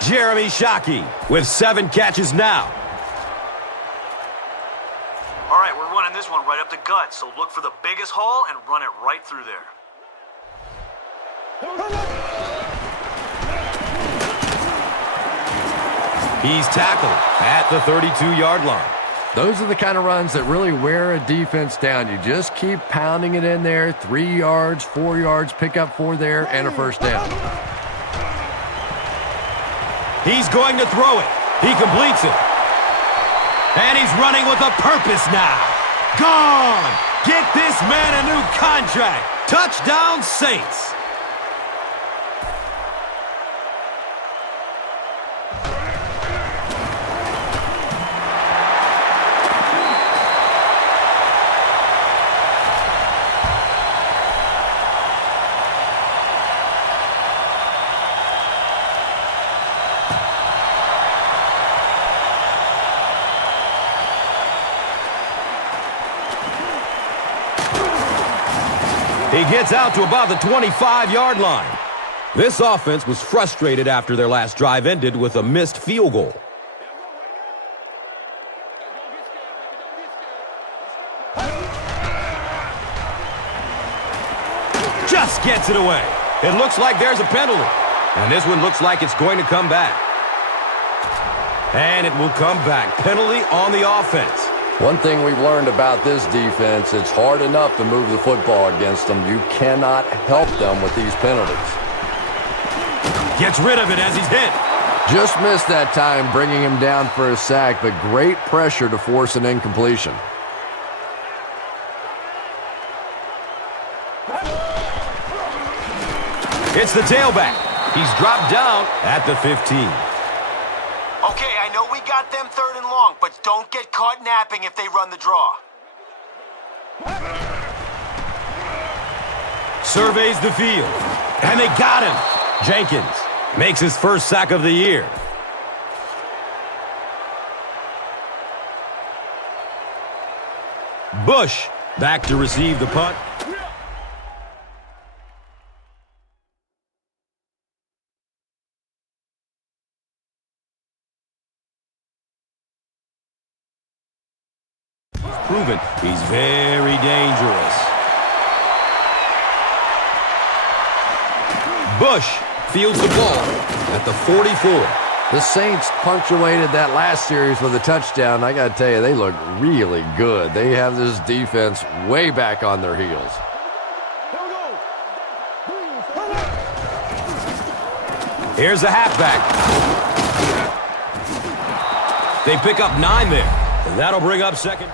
Jeremy Shockey with 7 catches now. All right, we're running this one right up the gut, so look for the biggest hole and run it right through there. He's tackled at the 32-yard line. Those are the kind of runs that really wear a defense down. You just keep pounding it in there, 3 yards, 4 yards, pick up 4 there, and a first down. He's going to throw it. He completes it. And he's running with a purpose now. Gone! Get this man a new contract. Touchdown, Saints. He gets out to about the 25-yard line. This offense was frustrated after their last drive ended with a missed field goal. Just gets it away. It looks like there's a penalty. And this one looks like it's going to come back. And it will come back. Penalty on the offense. One thing we've learned about this defense, it's hard enough to move the football against them. You cannot help them with these penalties. Gets rid of it as he's hit. Just missed that time, bringing him down for a sack, but great pressure to force an incompletion. It's the tailback. He's dropped down at the 15. Okay, I know we got them 3rd and long, but don't get caught napping if they run the draw. Surveys the field, and they got him. Jenkins makes his first sack of the year. Bush back to receive the punt. Proven he's very dangerous. Bush fields the ball at the 44. The Saints punctuated that last series with a touchdown. I got to tell you, they look really good. They have this defense way back on their heels. Here we go. Here's the halfback. They pick up 9 there. And that'll bring up second.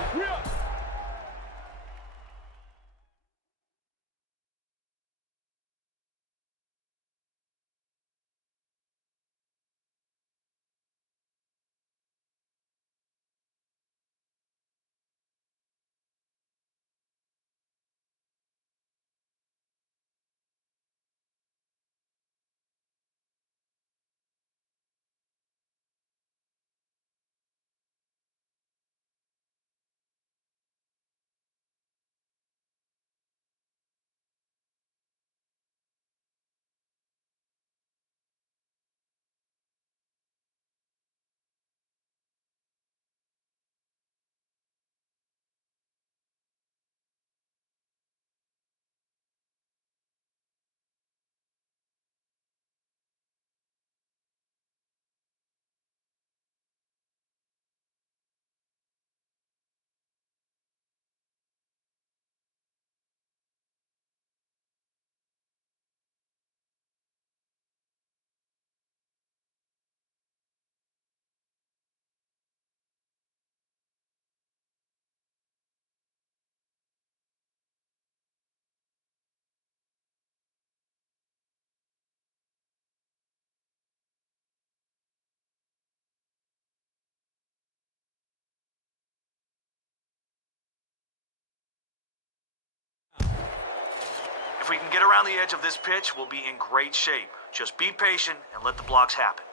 If we can get around the edge of this pitch, we'll be in great shape. Just be patient and let the blocks happen.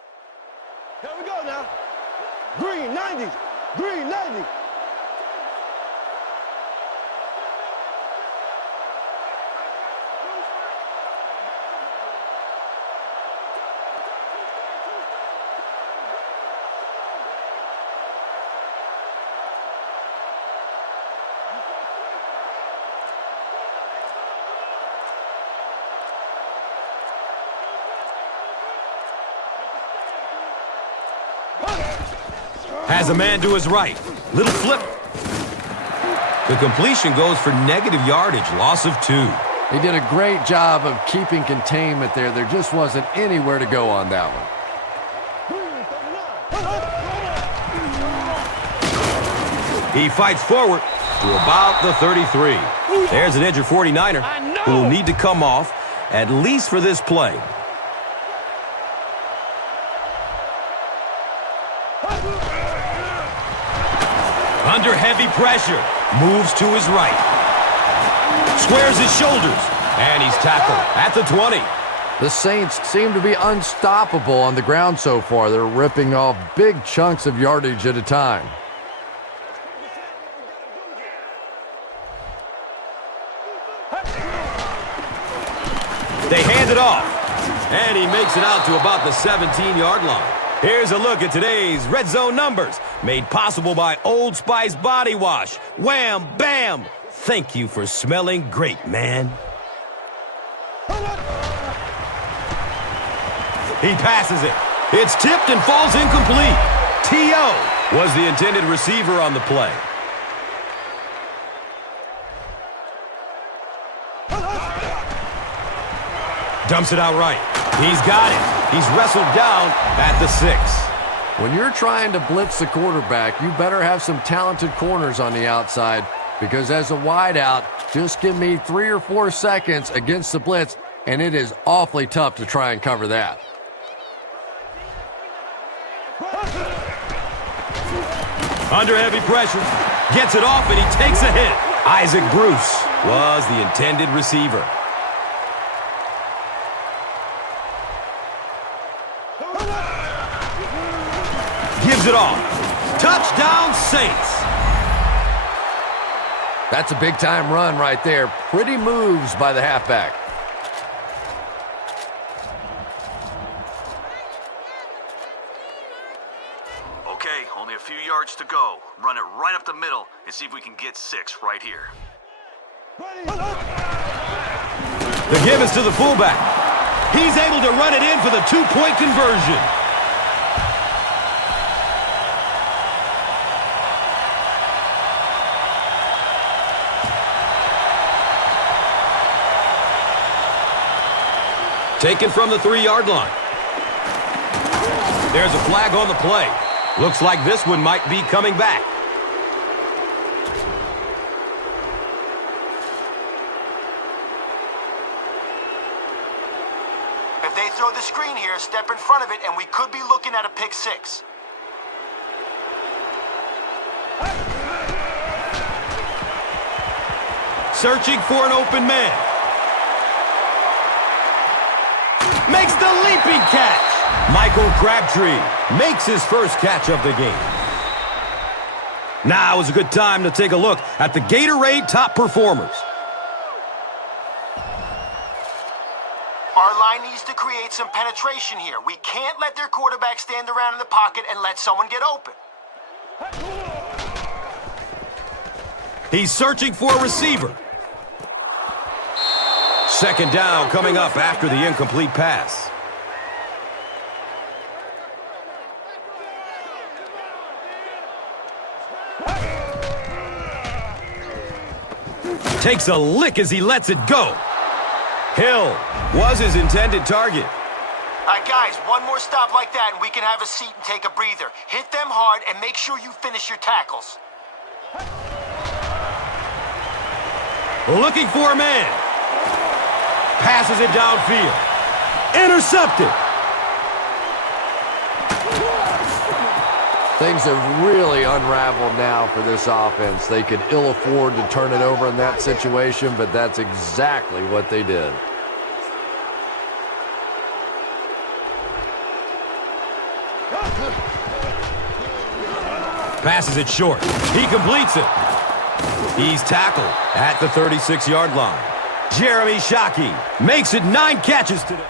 Here we go now. Green 90. Green 90. Has a man to his right. Little flip. The completion goes for negative yardage, loss of 2. He did a great job of keeping containment there. There just wasn't anywhere to go on that one. He fights forward to about the 33. There's an injured 49er who will need to come off, at least for this play. Under heavy pressure, moves to his right. Squares his shoulders, and he's tackled at the 20. The Saints seem to be unstoppable on the ground so far. They're ripping off big chunks of yardage at a time. They hand it off, and he makes it out to about the 17-yard line. Here's a look at today's Red Zone numbers, made possible by Old Spice Body Wash. Wham, bam! Thank you for smelling great, man. He passes it. It's tipped and falls incomplete. T.O. was the intended receiver on the play. Dumps it out right. He's got it. He's wrestled down at the 6. When you're trying to blitz the quarterback, you better have some talented corners on the outside, because as a wideout, just give me 3 or 4 seconds against the blitz, and it is awfully tough to try and cover that. Under heavy pressure. Gets it off, and he takes a hit. Isaac Bruce was the intended receiver. Gives it off. Touchdown, Saints. That's a big-time run right there. Pretty moves by the halfback. Okay, only a few yards to go. Run it right up the middle and see if we can get 6 right here. The give is to the fullback. He's able to run it in for the 2-point conversion. Taken from the 3-yard line. There's a flag on the play. Looks like this one might be coming back. If they throw the screen here, step in front of it, and we could be looking at a pick 6. Searching for an open man. Makes the leaping catch. Michael Crabtree makes his first catch of the game. Now is a good time to take a look at the Gatorade top performers. Our line needs to create some penetration here. We can't let their quarterback stand around in the pocket and let someone get open. He's searching for a receiver. Second down coming up after the incomplete pass. Takes a lick as he lets it go. Hill was his intended target. All right, guys, one more stop like that and we can have a seat and take a breather. Hit them hard and make sure you finish your tackles. Looking for a man. Passes it downfield. Intercepted. Things have really unraveled now for this offense. They could ill afford to turn it over in that situation, but that's exactly what they did. Passes it short. He completes it. He's tackled at the 36-yard line. Jeremy Shockey makes it 9 catches today.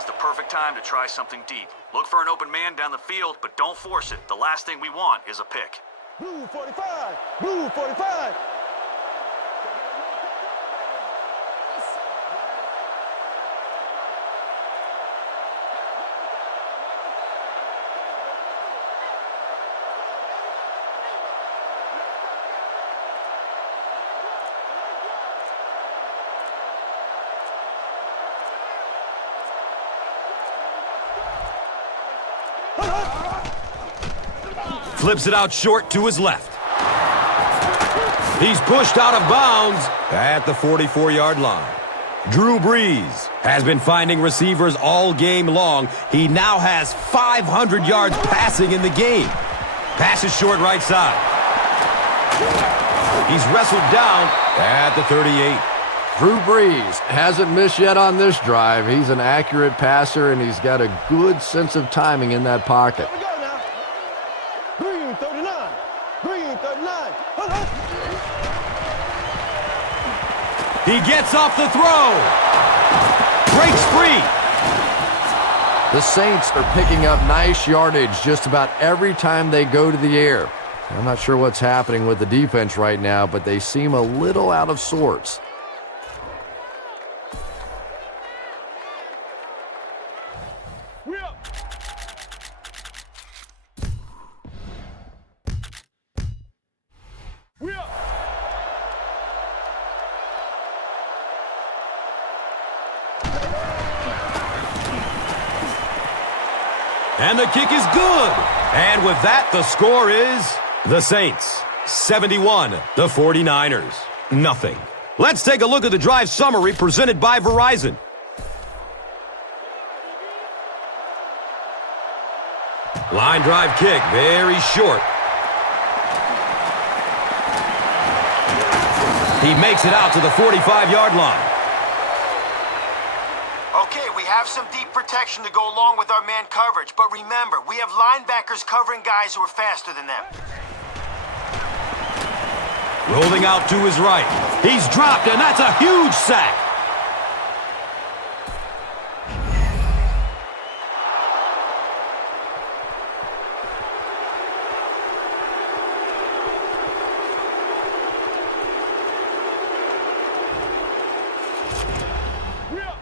now's the perfect time to try something deep. Look for an open man down the field, but don't force it. The last thing we want is a pick. Blue 45. Blue 45. Flips it out short to his left. He's pushed out of bounds at the 44-yard line. Drew Brees has been finding receivers all game long. He now has 500 yards passing in the game. Passes short right side. He's wrestled down at the 38. Drew Brees hasn't missed yet on this drive. He's an accurate passer, and he's got a good sense of timing in that pocket. Here we go now. Green 39. Green 39. He gets off the throw. Breaks free. The Saints are picking up nice yardage just about every time they go to the air. I'm not sure what's happening with the defense right now, but they seem a little out of sorts. We up. We up. And the kick is good. And with that, the score is the Saints 71, the 49ers nothing. Let's take a look at the drive summary presented by Verizon. Line drive kick, very short. He makes it out to the 45-yard line. Okay, we have some deep protection to go along with our man coverage, but remember, we have linebackers covering guys who are faster than them. Rolling out to his right. He's dropped, and that's a huge sack. We up.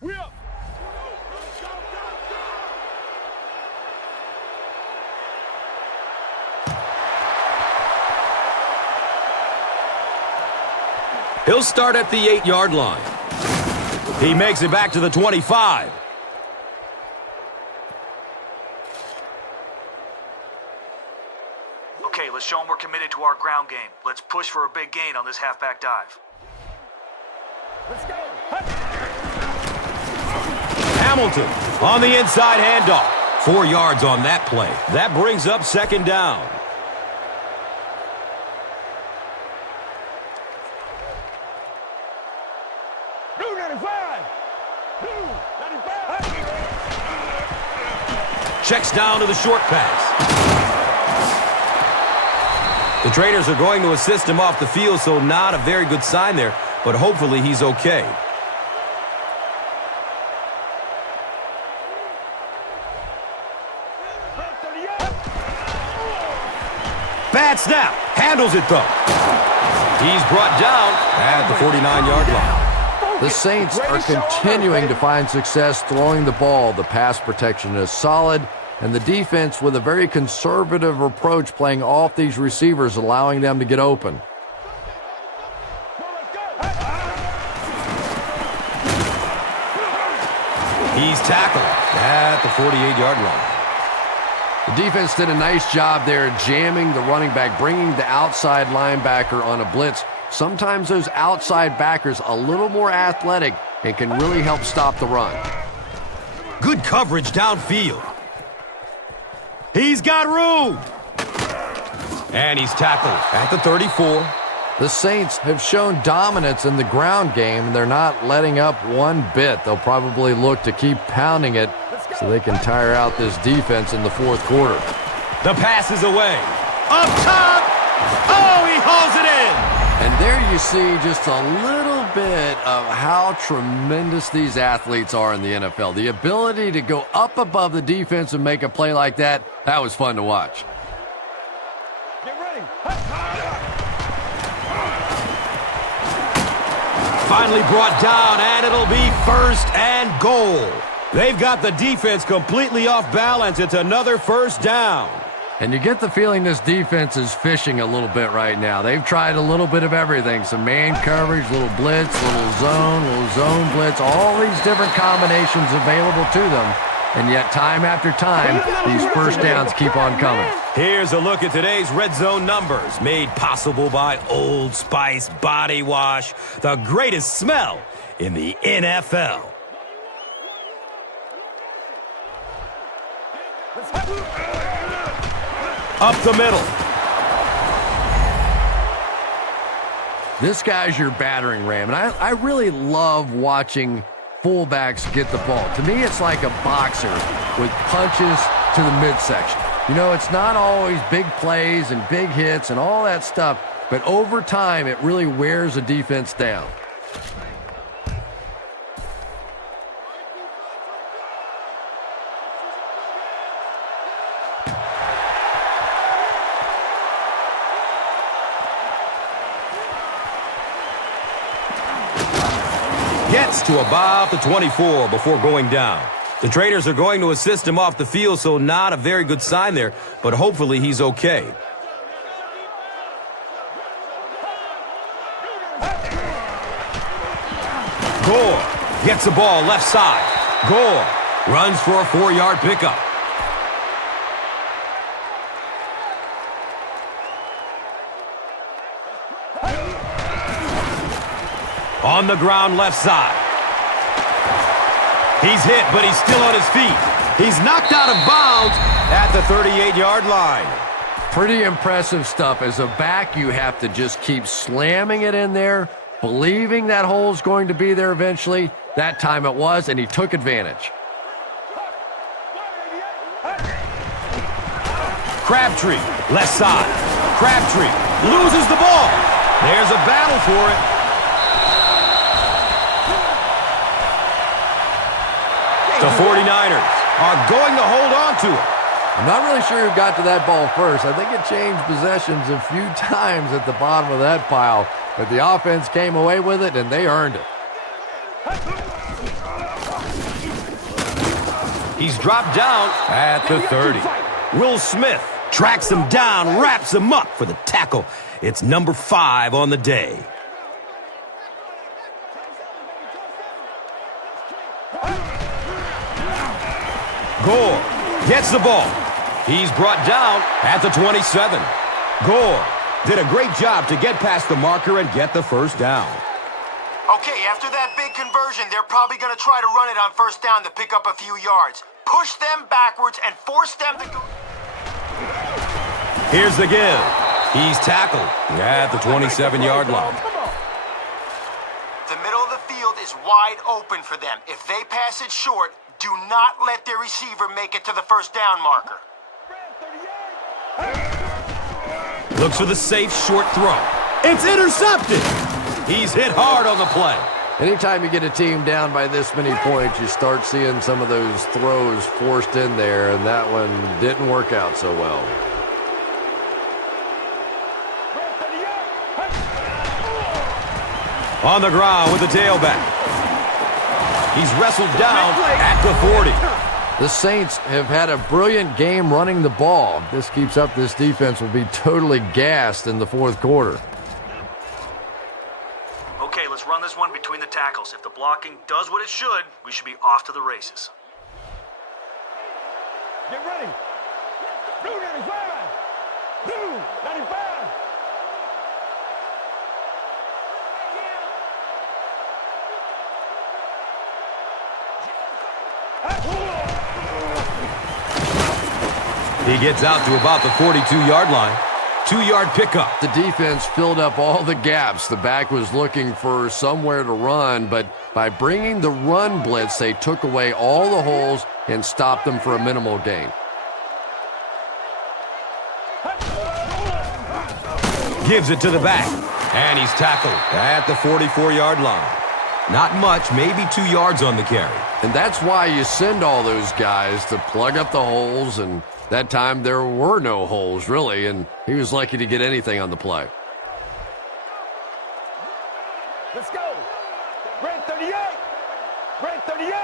We up. He'll start at the 8-yard line. He makes it back to the 25. Okay, let's show them we're committed to our ground game. Let's push for a big gain on this halfback dive. Let's go. Hamilton on the inside handoff. 4 yards on that play. That brings up second down. Blue 95. Blue 95. Checks down to the short pass. The trainers are going to assist him off the field, so not a very good sign there, but hopefully he's okay. Bad snap. Handles it, though. He's brought down at the 49-yard line. The Saints are continuing to find success throwing the ball. The pass protection is solid, and the defense with a very conservative approach playing off these receivers, allowing them to get open. He's tackled at the 48-yard line. The defense did a nice job there jamming the running back, bringing the outside linebacker on a blitz. Sometimes those outside backers a little more athletic and can really help stop the run. Good coverage downfield. He's got room. And he's tackled at the 34. The Saints have shown dominance in the ground game. They're not letting up one bit. They'll probably look to keep pounding it so they can tire out this defense in the fourth quarter. The pass is away. Up top. Oh, he hauls it in. And there you see just a little bit of how tremendous these athletes are in the NFL. The ability to go up above the defense and make a play like that, that was fun to watch. Get ready. Finally brought down, and it'll be first and goal. They've got the defense completely off balance. It's another first down. And you get the feeling this defense is fishing a little bit right now. They've tried a little bit of everything. Some man coverage, little blitz, little zone blitz, all these different combinations available to them. And yet time after time, these first downs keep on coming. Here's a look at today's red zone numbers, made possible by Old Spice Body Wash, the greatest smell in the NFL. Up the middle. This guy's your battering ram, and I really love watching fullbacks get the ball. To me, it's like a boxer with punches to the midsection. You know, it's not always big plays and big hits and all that stuff, but over time, it really wears a defense down. Gets to about the 24 before going down. The trainers are going to assist him off the field, so not a very good sign there, but hopefully he's okay. Gore gets the ball left side. Gore runs for a 4-yard pickup. On the ground left side. He's hit, but he's still on his feet. He's knocked out of bounds at the 38-yard line. Pretty impressive stuff. As a back, you have to just keep slamming it in there, believing that hole's going to be there eventually. That time it was, and he took advantage. Crabtree, left side. Crabtree loses the ball. There's a battle for it. The 49ers are going to hold on to it. I'm not really sure who got to that ball first. I think it changed possessions a few times at the bottom of that pile, but the offense came away with it, and they earned it. He's dropped down at the 30. Will Smith tracks him down, wraps him up for the tackle. It's number 5 on the day. Gore gets the ball. He's brought down at the 27. Gore did a great job to get past the marker and get the first down. Okay, after that big conversion, they're probably going to try to run it on first down to pick up a few yards. Push them backwards and force them to go. Here's the give. He's tackled at the 27-yard line. The middle of the field is wide open for them. If they pass it short, do not let their receiver make it to the first down marker. Looks for the safe short throw. It's intercepted. He's hit hard on the play. Anytime you get a team down by this many points, you start seeing some of those throws forced in there, and that one didn't work out so well. On the ground with the tailback. He's wrestled down at the 40. The Saints have had a brilliant game running the ball. If this keeps up, this defense will be totally gassed in the fourth quarter. Okay, let's run this one between the tackles. If the blocking does what it should, we should be off to the races. Get ready. Blue 95. Blue 95. He gets out to about the 42-yard line. 2-yard pickup. The defense filled up all the gaps. The back was looking for somewhere to run, but by bringing the run blitz, they took away all the holes and stopped them for a minimal gain. Gives it to the back, and he's tackled at the 44-yard line. Not much, maybe 2 yards on the carry. And that's why you send all those guys to plug up the holes, and that time there were no holes, really, and he was lucky to get anything on the play. Let's go. Red 38. Red 38.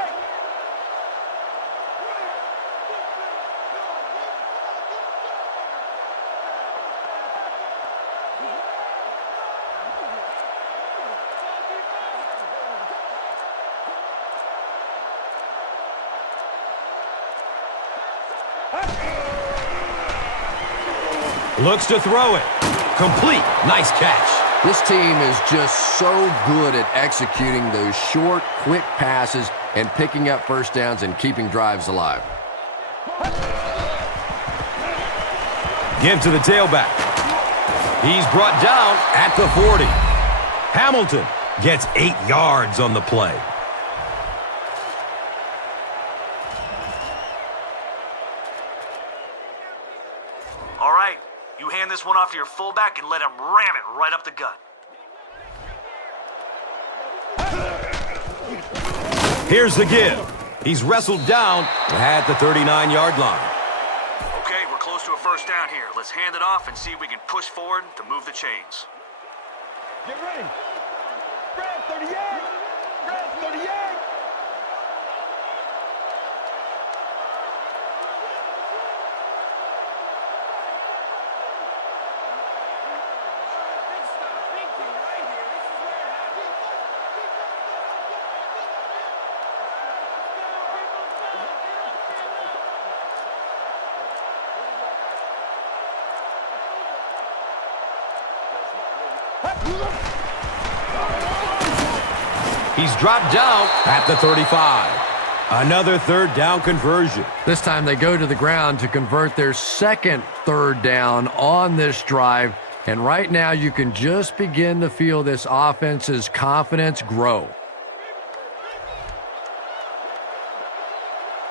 Looks to throw it. Complete. Nice catch. This team is just so good at executing those short, quick passes and picking up first downs and keeping drives alive. Give to the tailback. He's brought down at the 40. Hamilton gets 8 yards on the play. All right, you hand this one off to your fullback and let him ram it right up the gut. Here's the give. He's wrestled down at the 39-yard line. Okay, we're close to a first down here. Let's hand it off and see if we can push forward to move the chains. Get ready. Red 38. Red 38. He's dropped down at the 35. Another third down conversion. This time they go to the ground to convert their second third down on this drive. And right now you can just begin to feel this offense's confidence grow.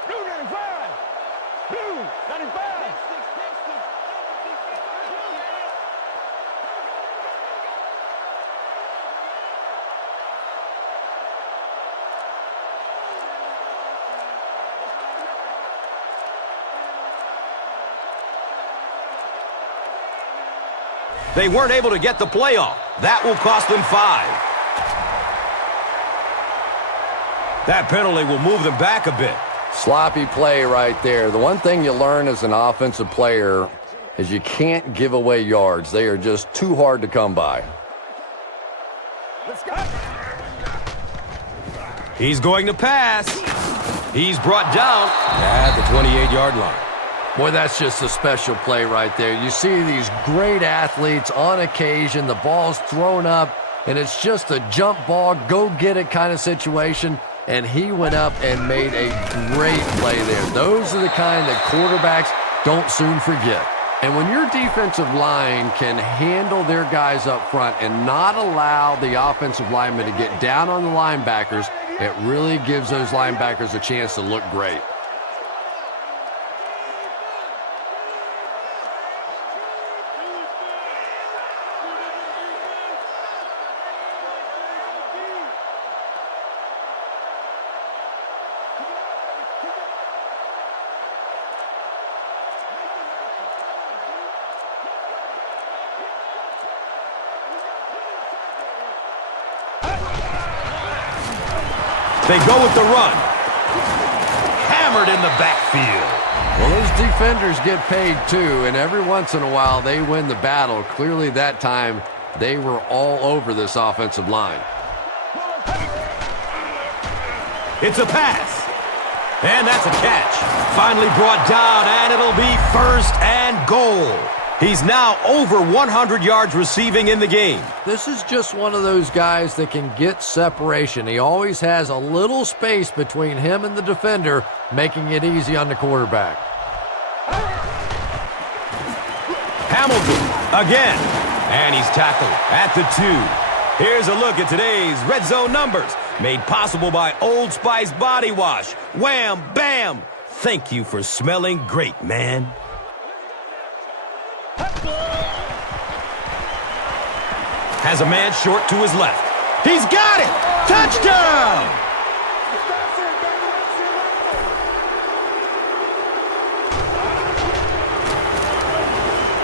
Blue 95. Blue 95. They weren't able to get the play off. That will cost them 5. That penalty will move them back a bit. Sloppy play right there. The one thing you learn as an offensive player is you can't give away yards. They are just too hard to come by. Let's go. He's going to pass. He's brought down at the 28-yard line. Boy, that's just a special play right there. You see these great athletes on occasion, the ball's thrown up, and it's just a jump ball, go get it kind of situation, and he went up and made a great play there. Those are the kind that quarterbacks don't soon forget. And when your defensive line can handle their guys up front and not allow the offensive linemen to get down on the linebackers, it really gives those linebackers a chance to look great. They go with the run. Hammered in the backfield. Well, those defenders get paid too, and every once in a while they win the battle. Clearly that time they were all over this offensive line. It's a pass. And that's a catch. Finally brought down, and it'll be first and goal. He's now over 100 yards receiving in the game. This is just one of those guys that can get separation. He always has a little space between him and the defender, making it easy on the quarterback. Hamilton again. And he's tackled at the 2. Here's a look at today's red zone numbers, made possible by Old Spice Body Wash. Wham, bam. Thank you for smelling great, man. Has a man short to his left. He's got it! Touchdown!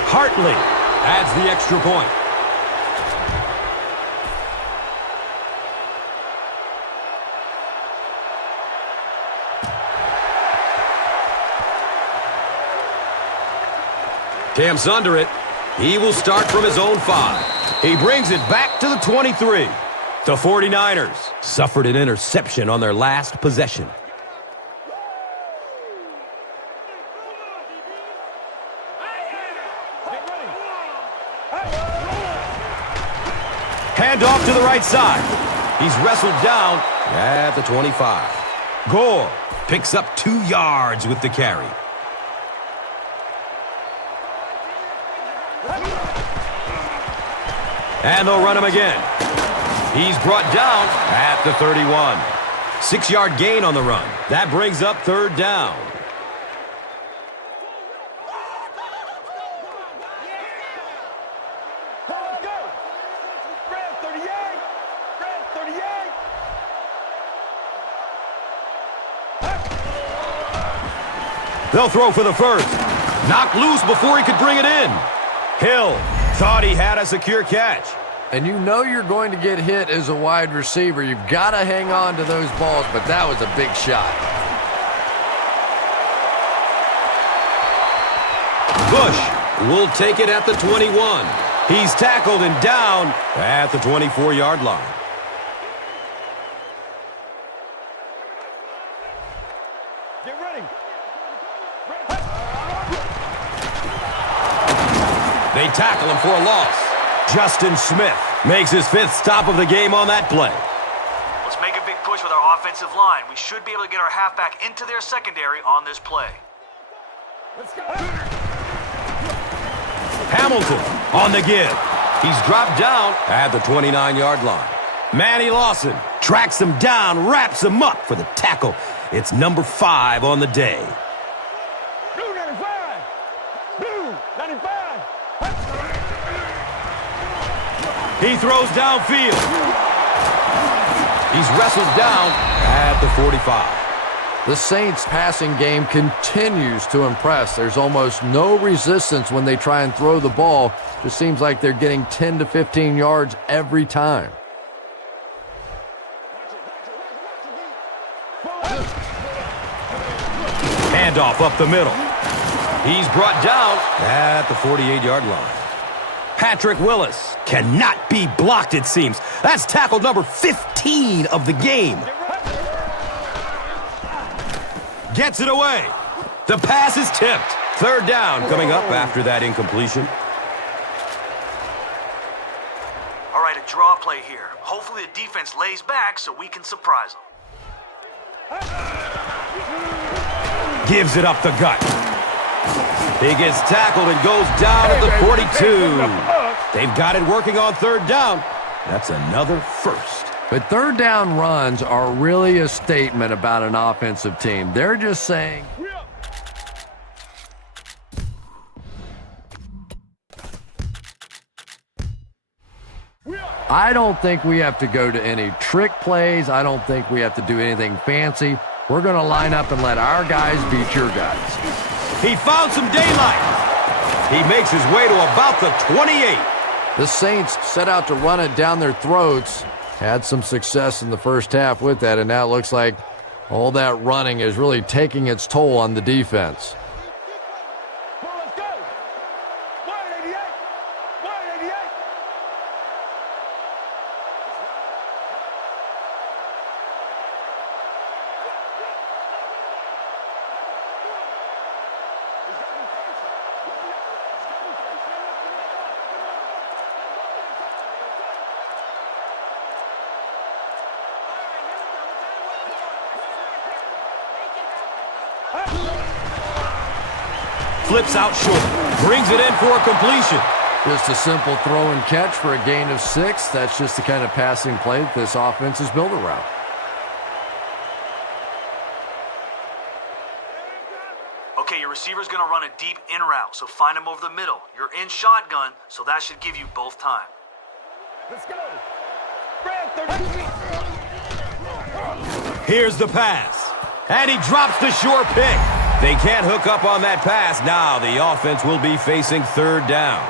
Hartley adds the extra point. Cam's under it. He will start from his own 5. He brings it back to the 23. The 49ers suffered an interception on their last possession. Handoff to the right side. He's wrestled down at the 25. Gore picks up 2 yards with the carry. And they'll run him again. He's brought down at the 31. 6-yard gain on the run. That brings up 3rd down. They'll throw for the first. Knocked loose before he could bring it in. Hill thought he had a secure catch. And you know you're going to get hit as a wide receiver. You've got to hang on to those balls, but that was a big shot. Bush will take it at the 21. He's tackled and down at the 24-yard line. Get ready. They tackle him for a loss. Justin Smith makes his 5th stop of the game on that play. Let's make a big push with our offensive line. We should be able to get our halfback into their secondary on this play. Let's go. Hamilton on the give. He's dropped down at the 29-yard line. Manny Lawson tracks him down, wraps him up for the tackle. It's number 5 on the day. Blue 95. Blue 95. He throws downfield. He's wrestled down at the 45. The Saints' passing game continues to impress. There's almost no resistance when they try and throw the ball. Just seems like they're getting 10 to 15 yards every time. Handoff up the middle. He's brought down at the 48-yard line. Patrick Willis cannot be blocked, it seems. That's tackle number 15 of the game. Gets it away. The pass is tipped. 3rd down coming up after that incompletion. All right, a draw play here. Hopefully the defense lays back so we can surprise them. Gives it up the gut. He gets tackled and goes down at the 42. They've got it working on 3rd down. That's another first. But 3rd down runs are really a statement about an offensive team. They're just saying, I don't think we have to go to any trick plays. I don't think we have to do anything fancy. We're going to line up and let our guys beat your guys. He found some daylight. He makes his way to about the 28. The Saints set out to run it down their throats. Had some success in the first half with that, and now it looks like all that running is really taking its toll on the defense. Let's go. 188. 188. Flips out short. Brings it in for a completion. Just a simple throw and catch for a gain of 6. That's just the kind of passing play that this offense is built around. Okay, your receiver's going to run a deep in route, so find him over the middle. You're in shotgun, so that should give you both time. Let's go. Brad, 30. Here's the pass. And he drops the short pick. They can't hook up on that pass. Now the offense will be facing third down.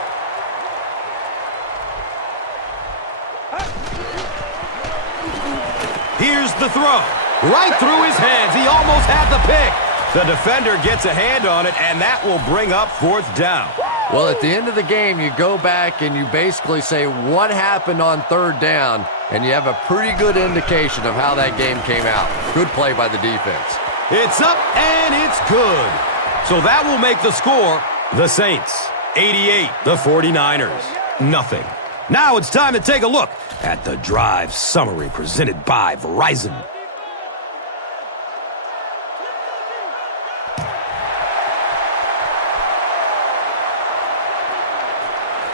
Here's the throw. Right through his hands. He almost had the pick. The defender gets a hand on it, and that will bring up fourth down. Well, at the end of the game, you go back and you basically say what happened on third down, and you have a pretty good indication of how that game came out. Good play by the defense. It's up, and it's good. So that will make the score the Saints 88, the 49ers nothing. Now it's time to take a look at the drive summary presented by Verizon.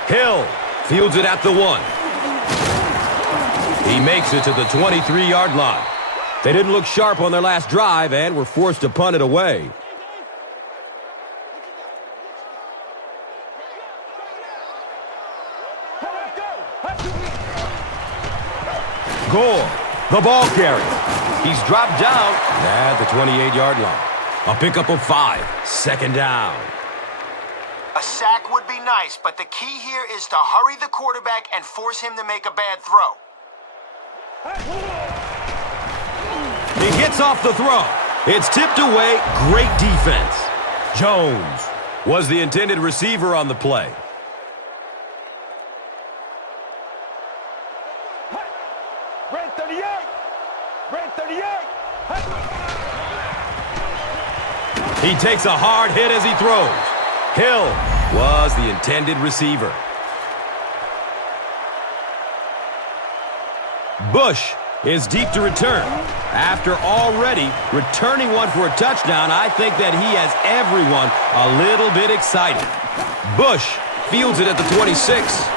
Hill fields it at the 1. He makes it to the 23-yard line. They didn't look sharp on their last drive and were forced to punt it away. Gore, the ball carrier. He's dropped down at the 28-yard line. A pickup of 5, second down. A sack would be nice, but the key here is to hurry the quarterback and force him to make a bad throw. He gets off the throw. It's tipped away. Great defense. Jones was the intended receiver on the play. Brad, 38. Brad, 38. He takes a hard hit as he throws. Hill was the intended receiver. Bush is deep to return. After already returning one for a touchdown, I think that he has everyone a little bit excited. Bush fields it at the 26.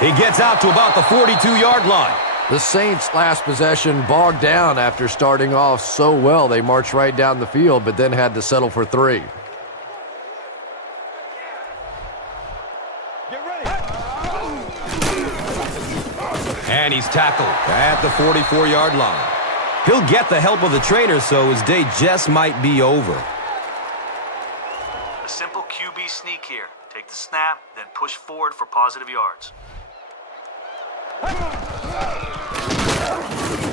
He gets out to about the 42-yard line. The Saints' last possession bogged down after starting off so well. They marched right down the field, but then had to settle for 3. Get ready. And he's tackled at the 44-yard line. He'll get the help of the trainer, so his day just might be over. A simple QB sneak here. Take the snap, then push forward for positive yards.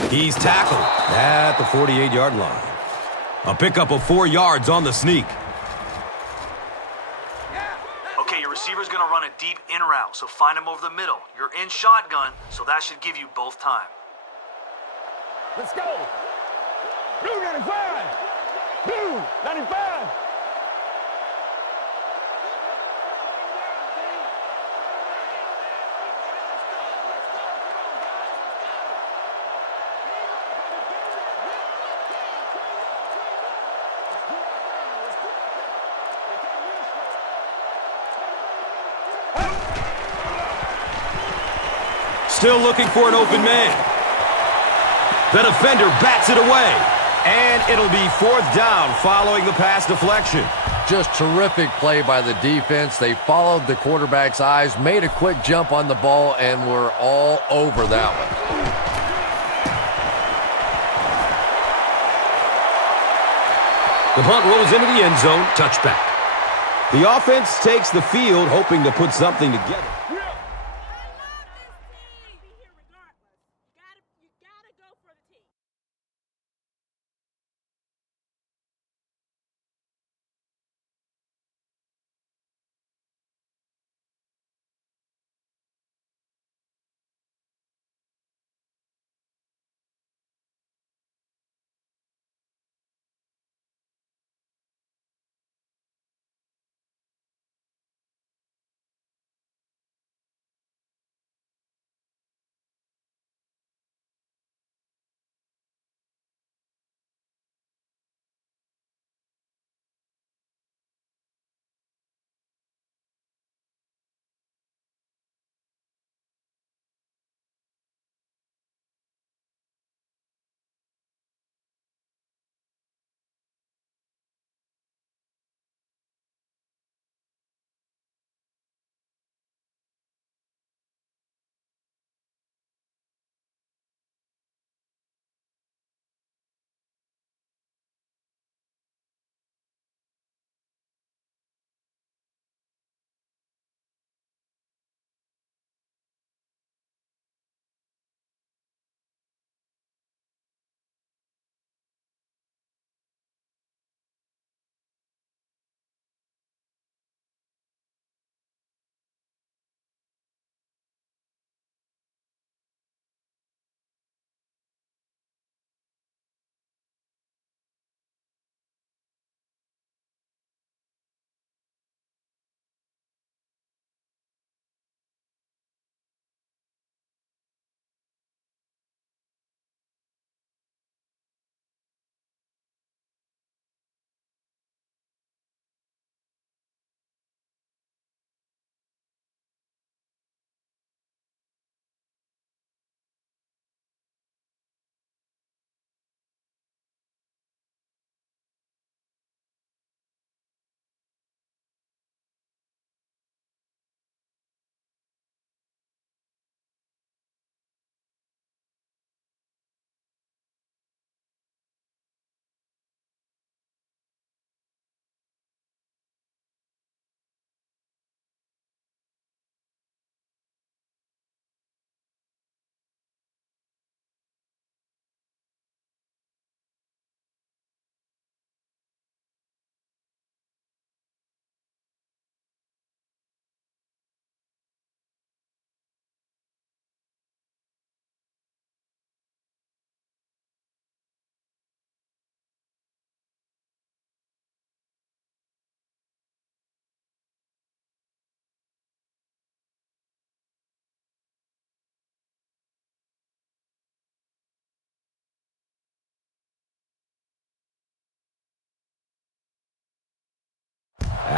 He's tackled at the 48-yard line. A pickup of 4 yards on the sneak. Okay, your receiver's going to run a deep in route, so find him over the middle. You're in shotgun, so that should give you both time. Let's go. Blue 95. Blue 95. Still looking for an open man. The defender bats it away. And it'll be fourth down following the pass deflection. Just terrific play by the defense. They followed the quarterback's eyes, made a quick jump on the ball, and were all over that one. The punt rolls into the end zone, touchback. The offense takes the field, hoping to put something together.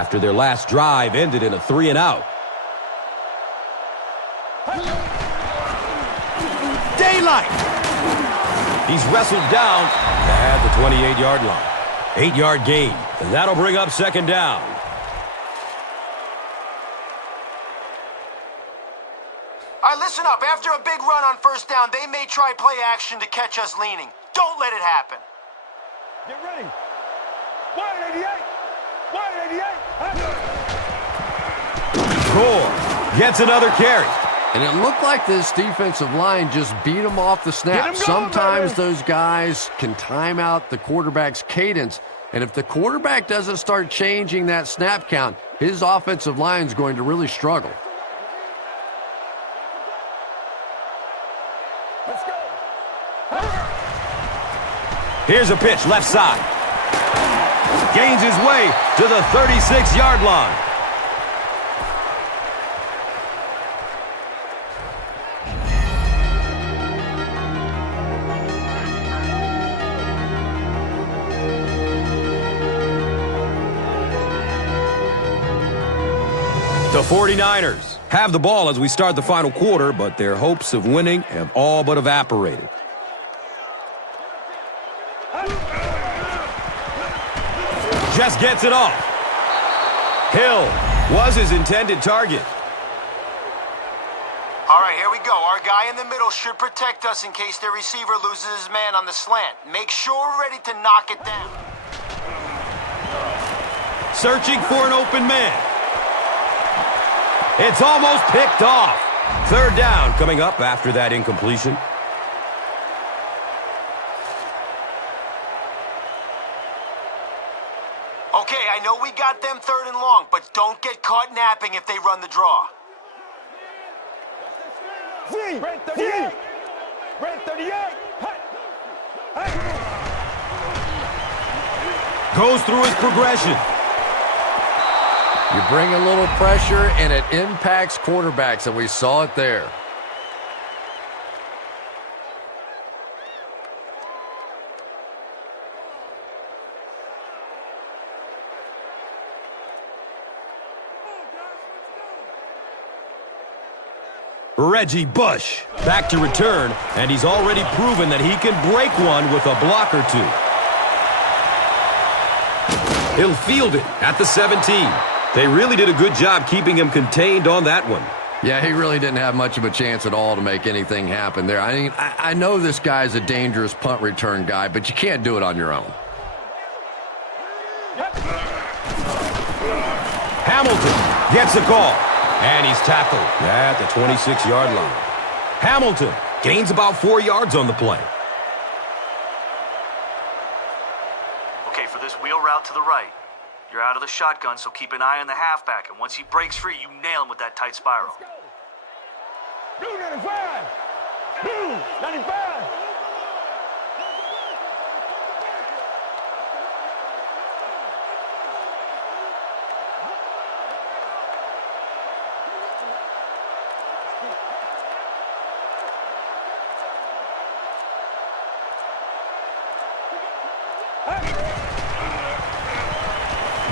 after their last drive ended in a 3-and-out. Daylight! He's wrestled down at the 28-yard line. 8-yard gain, and that'll bring up second down. All right, listen up. After a big run on first down, they may try play action to catch us leaning. Don't let it happen. Get ready. 188. 188. Gore gets another carry. And it looked like this defensive line just beat him off the snap. Get him going, Sometimes baby. those guys can time out the quarterback's cadence. And if the quarterback doesn't start changing that snap count, his offensive line is going to really struggle. Let's go. Here's a pitch, left side. Gains his way to the 36-yard line. The 49ers have the ball as we start the final quarter, but their hopes of winning have all but evaporated. Just gets it off. Hill was his intended target. All right, here we go. Our guy in the middle should protect us in case their receiver loses his man on the slant. Make sure we're ready to knock it down. Searching for an open man. It's almost picked off. Third down coming up after that incompletion. Okay, I know we got them third and long, but don't get caught napping if they run the draw. See. Red 38. Red 38. Hey. Goes through his progression. You bring a little pressure, and it impacts quarterbacks, and we saw it there. Reggie Bush back to return, and he's already proven that he can break one with a block or two. He'll field it at the 17. They really did a good job keeping him contained on that one. Yeah, he really didn't have much of a chance at all to make anything happen there. I mean, I know this guy's a dangerous punt return guy, but you can't do it on your own. Hamilton gets the call, and he's tackled at the 26-yard line. Hamilton gains about 4 yards on the play. Okay, for this wheel route to the right, you're out of the shotgun, so keep an eye on the halfback, and once he breaks free, you nail him with that tight spiral. Blue 95. Blue 95.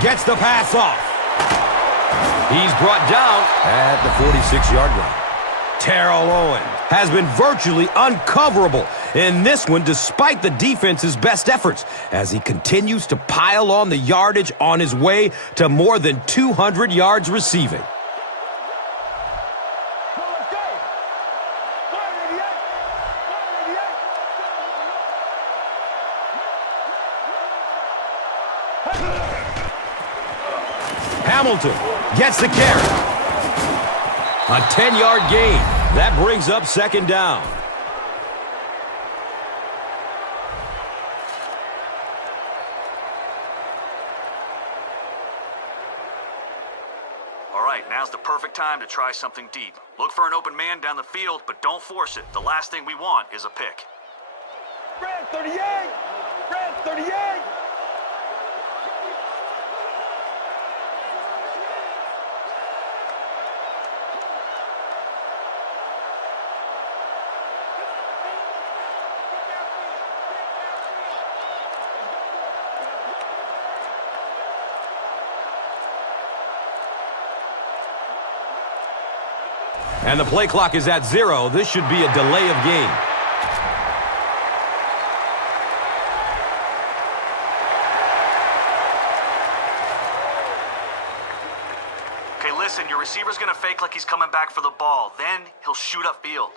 Gets the pass off. He's brought down at the 46-yard line. Terrell Owens has been virtually uncoverable in this one despite the defense's best efforts as he continues to pile on the yardage on his way to more than 200 yards receiving. Let's go. 188. Hamilton gets the carry. A 10-yard gain. That brings up second down. All right, now's the perfect time to try something deep. Look for an open man down the field, but don't force it. The last thing we want is a pick. Red 38. Red 38. And the play clock is at 0. This should be a delay of game. Okay, listen, your receiver's going to fake like he's coming back for the ball. Then he'll shoot upfield.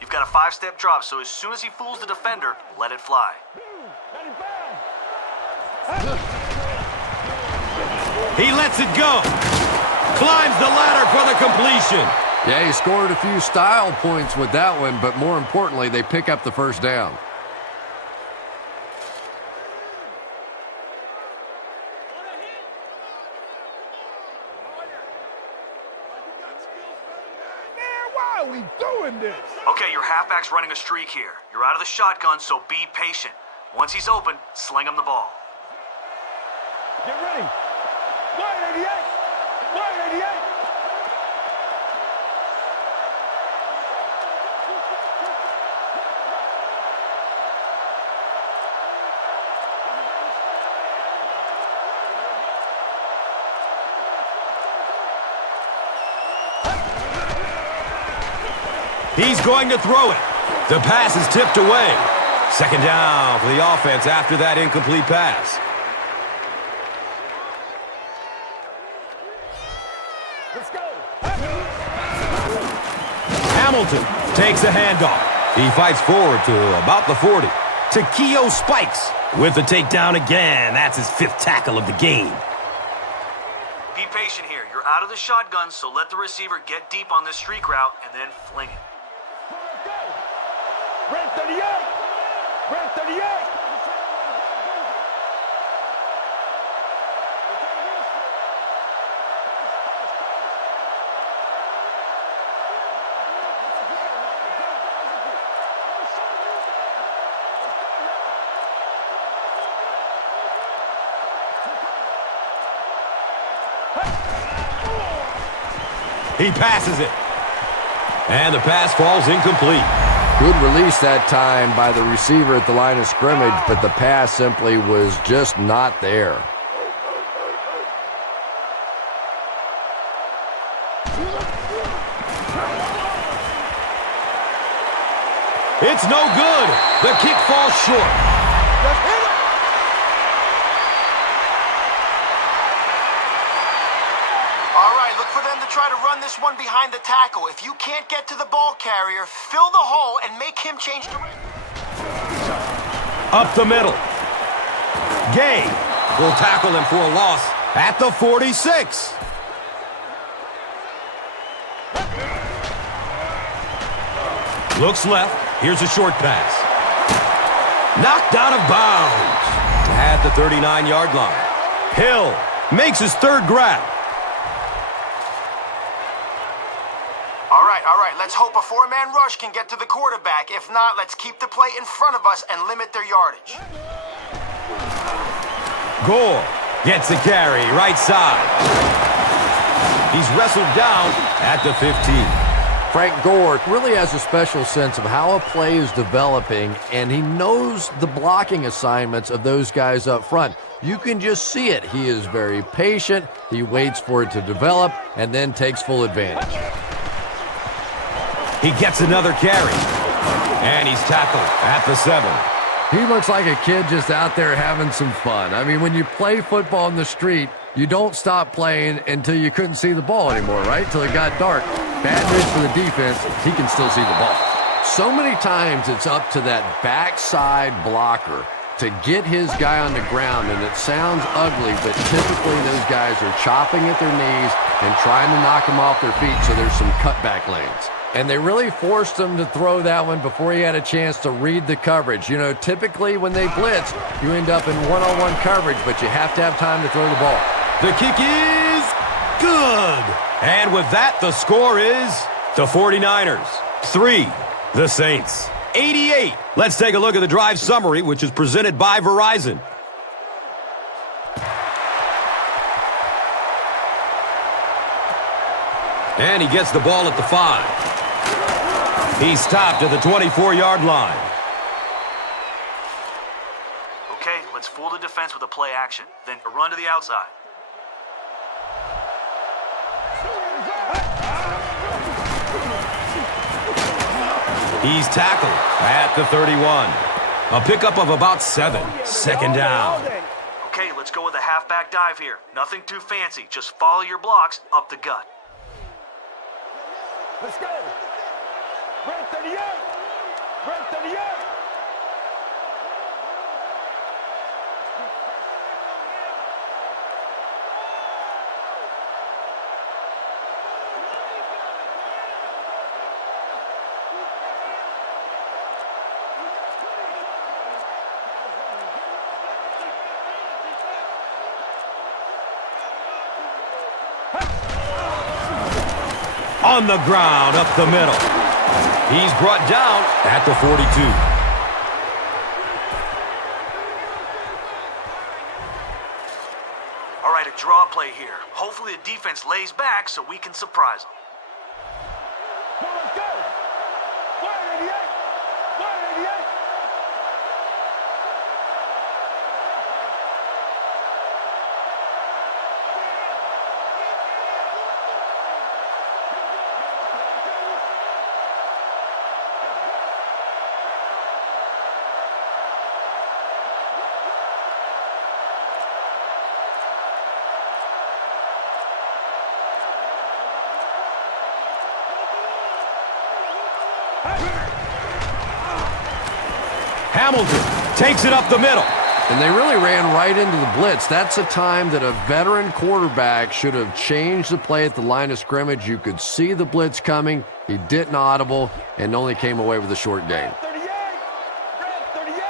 You've got a 5-step drop, so as soon as he fools the defender, let it fly. He lets it go. Climbs the ladder for the completion. Yeah, he scored a few style points with that one, but more importantly, they pick up the first down. Why are we doing this? Okay, your halfback's running a streak here. You're out of the shotgun, so be patient. Once he's open, sling him the ball. Get ready. Line 88. Line 88. He's going to throw it. The pass is tipped away. Second down for the offense after that incomplete pass. Let's go. Hamilton takes a handoff. He fights forward to about the 40. Takeo Spikes with the takedown again. That's his 5th tackle of the game. Be patient here. You're out of the shotgun, so let the receiver get deep on this streak route and then fling it. Red 38. Red 38. He passes it. And the pass falls incomplete. Good release that time by the receiver at the line of scrimmage, but the pass simply was just not there. It's no good. The kick falls short. Let's hit it. All right, look for them to try to run this one behind the tackle. If you can't get to the ball carrier, fill the hole and make him change direction. Up the middle. Gay will tackle him for a loss at the 46. Looks left. Here's a short pass. Knocked out of bounds at the 39-yard line. Hill makes his 3rd grab. All right, let's hope a 4-man rush can get to the quarterback. If not, let's keep the play in front of us and limit their yardage. Gore gets the carry right side. He's wrestled down at the 15. Frank Gore really has a special sense of how a play is developing, and he knows the blocking assignments of those guys up front. You can just see it. He is very patient. He waits for it to develop and then takes full advantage. He gets another carry, and he's tackled at the 7. He looks like a kid just out there having some fun. I mean, when you play football in the street, you don't stop playing until you couldn't see the ball anymore, right? Till it got dark. Bad news for the defense, he can still see the ball. So many times it's up to that backside blocker to get his guy on the ground, and it sounds ugly, but typically those guys are chopping at their knees and trying to knock them off their feet, so there's some cutback lanes. And they really forced him to throw that one before he had a chance to read the coverage. You know, typically when they blitz, you end up in one-on-one coverage, but you have to have time to throw the ball. The kick is good. And with that, the score is the 49ers 3, the Saints 88. Let's take a look at the drive summary, which is presented by Verizon. And he gets the ball at the 5. He's stopped at the 24-yard line. Okay, let's fool the defense with a play action, then a run to the outside. He's tackled at the 31. A pickup of about 7. Second down. Okay, let's go with a halfback dive here. Nothing too fancy. Just follow your blocks up the gut. Let's go. Red 38. Red 38. On the ground, up the middle. He's brought down at the 42. All right, a draw play here. Hopefully the defense lays back so we can surprise them. Well, let's go. 188. 188. Hamilton takes it up the middle. And they really ran right into the blitz. That's a time that a veteran quarterback should have changed the play at the line of scrimmage. You could see the blitz coming. He didn't audible and only came away with a short gain. 38. Red 38.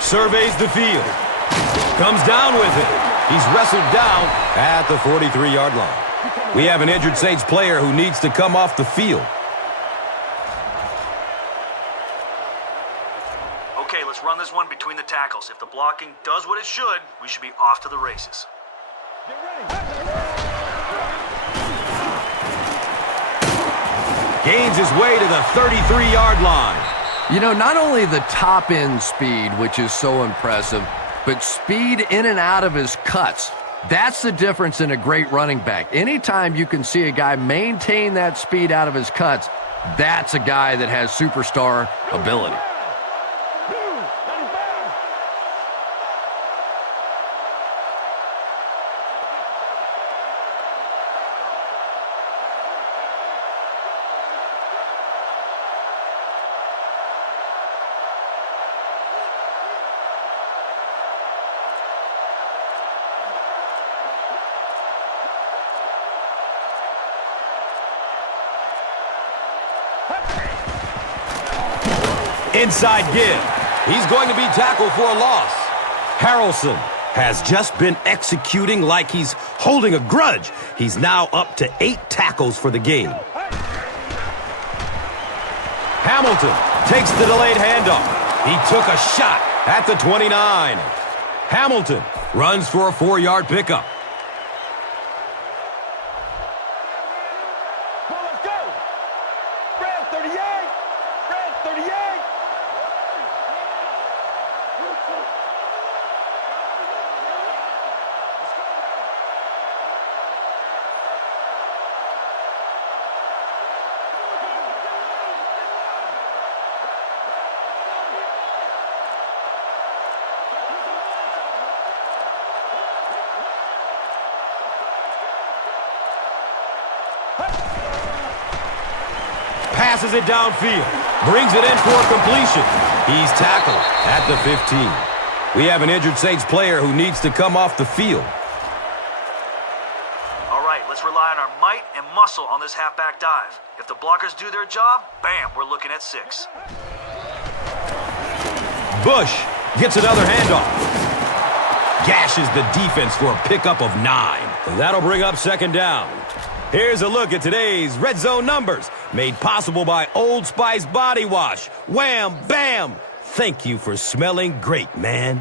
Surveys the field. Comes down with it. He's wrestled down at the 43-yard line. We have an injured Saints player who needs to come off the field. Okay, let's run this one between the tackles. If the blocking does what it should, we should be off to the races. Get ready. Gains his way to the 33-yard line. You know, not only the top-end speed, which is so impressive, but speed in and out of his cuts. That's the difference in a great running back. Anytime you can see a guy maintain that speed out of his cuts, that's a guy that has superstar ability. Inside give. He's going to be tackled for a loss. Harrelson has just been executing like he's holding a grudge. He's now up to 8 tackles for the game. Hamilton takes the delayed handoff. He took a shot at the 29. Hamilton runs for a 4-yard pickup. Well, let's go. Red 38. Red 38. Passes it downfield. Brings it in for completion. He's tackled at the 15. We have an injured Saints player who needs to come off the field. All right, let's rely on our might and muscle on this halfback dive. If the blockers do their job, bam, we're looking at 6. Bush gets another handoff. Gashes the defense for a pickup of 9. That'll bring up second down. Here's a look at today's Red Zone numbers, made possible by Old Spice Body Wash. Wham, bam, Thank you for smelling great, man.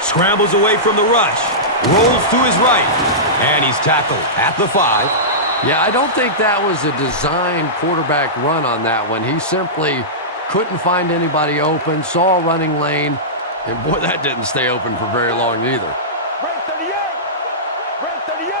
Scrambles away from the rush. Rolls to his right. And he's tackled at the 5. Yeah, I don't think that was a designed quarterback run on that one. He simply couldn't find anybody open, saw a running lane, and boy, that didn't stay open for very long either. Break 38. Break 38.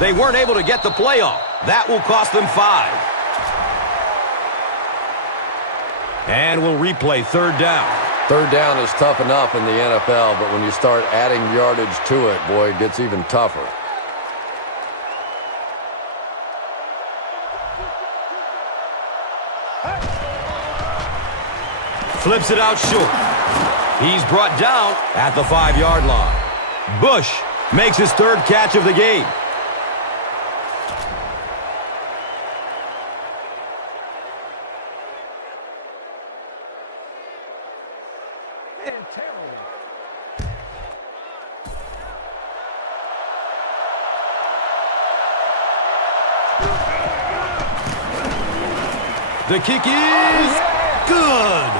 They weren't able to get the play off. That will cost them 5. And we'll replay 3rd down. 3rd down is tough enough in the NFL, but when you start adding yardage to it, boy, it gets even tougher. Flips it out short. He's brought down at the 5-yard line. Bush makes his 3rd catch of the game. The kick is good.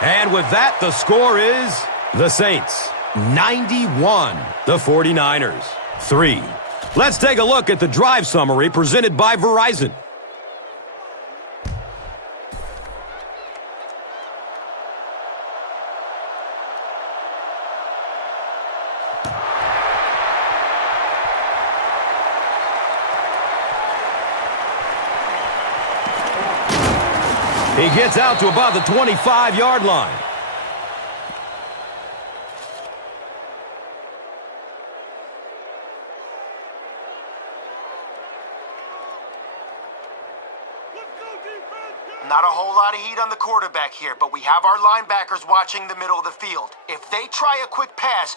And with that, the score is the Saints 91, the 49ers 3. Let's take a look at the drive summary presented by Verizon. He gets out to about the 25-yard line. Not a whole lot of heat on the quarterback here, but we have our linebackers watching the middle of the field. If they try a quick pass...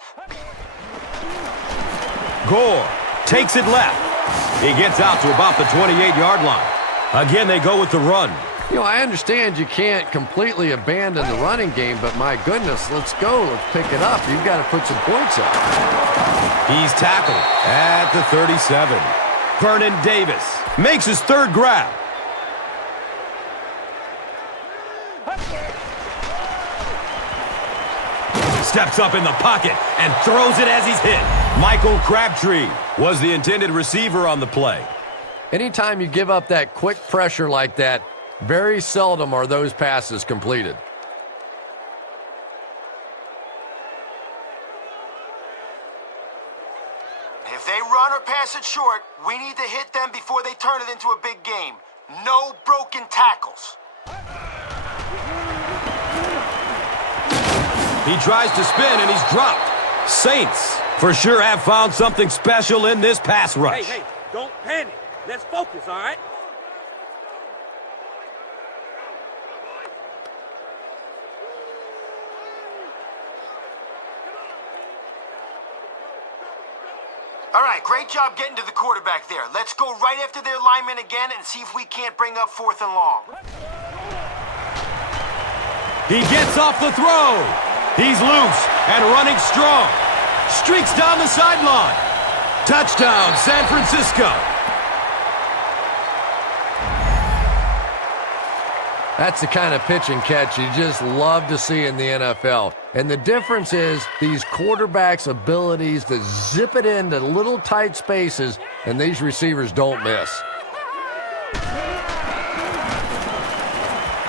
Gore takes it left. He gets out to about the 28-yard line. Again, they go with the run. You know, I understand you can't completely abandon the running game, but my goodness, let's go. Let's pick it up. You've got to put some points up. He's tackled at the 37. Vernon Davis makes his 3rd grab. Steps up in the pocket and throws it as he's hit. Michael Crabtree was the intended receiver on the play. Anytime you give up that quick pressure like that, very seldom are those passes completed. If they run or pass it short, we need to hit them before they turn it into a big game. No broken tackles. He tries to spin and he's dropped. Saints for sure have found something special in this pass rush. Hey, don't panic. Let's focus, all right? All right, great job getting to the quarterback there. Let's go right after their lineman again and see if we can't bring up 4th and long. He gets off the throw. He's loose and running strong. Streaks down the sideline. Touchdown, San Francisco. That's the kind of pitch and catch you just love to see in the NFL. And the difference is these quarterbacks' abilities to zip it into little tight spaces, and these receivers don't miss.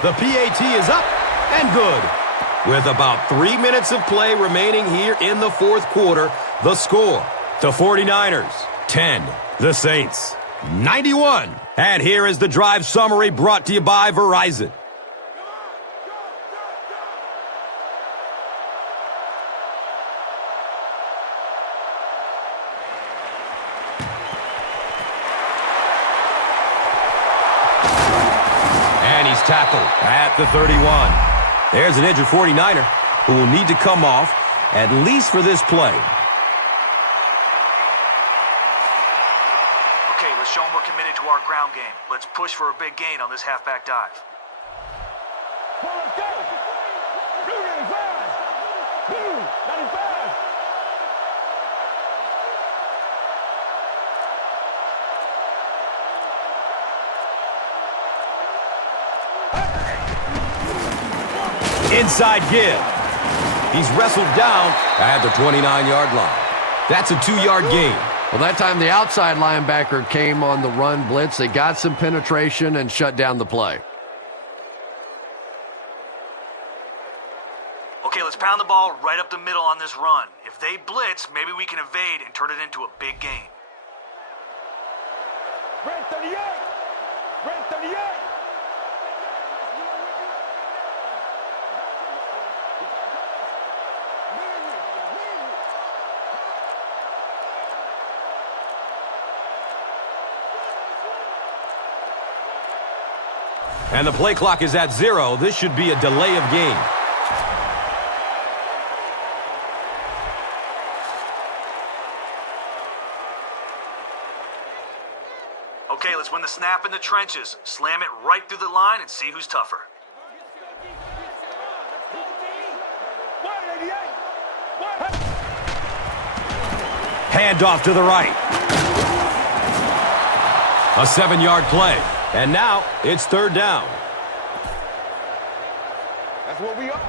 The PAT is up and good. With about 3 minutes of play remaining here in the fourth quarter, the score, the 49ers, 10, the Saints, 91. And here is the drive summary brought to you by Verizon. And he's tackled at the 31. There's an injured 49er who will need to come off, at least for this play. Okay, let's show them we're committed to our ground game. Let's push for a big gain on this halfback dive. Come on, let's go. Blue 95. Blue 95. Inside give. He's wrestled down at the 29-yard line. That's a 2-yard gain. Well, that time the outside linebacker came on the run blitz. They got some penetration and shut down the play. Okay, let's pound the ball right up the middle on this run. If they blitz, maybe we can evade and turn it into a big gain. Red 38. Red 38. And the play clock is at 0. This should be a delay of game. Okay, let's win the snap in the trenches. Slam it right through the line and see who's tougher. 188. Hand off to the right. A 7-yard play. And now it's 3rd down. That's what we are.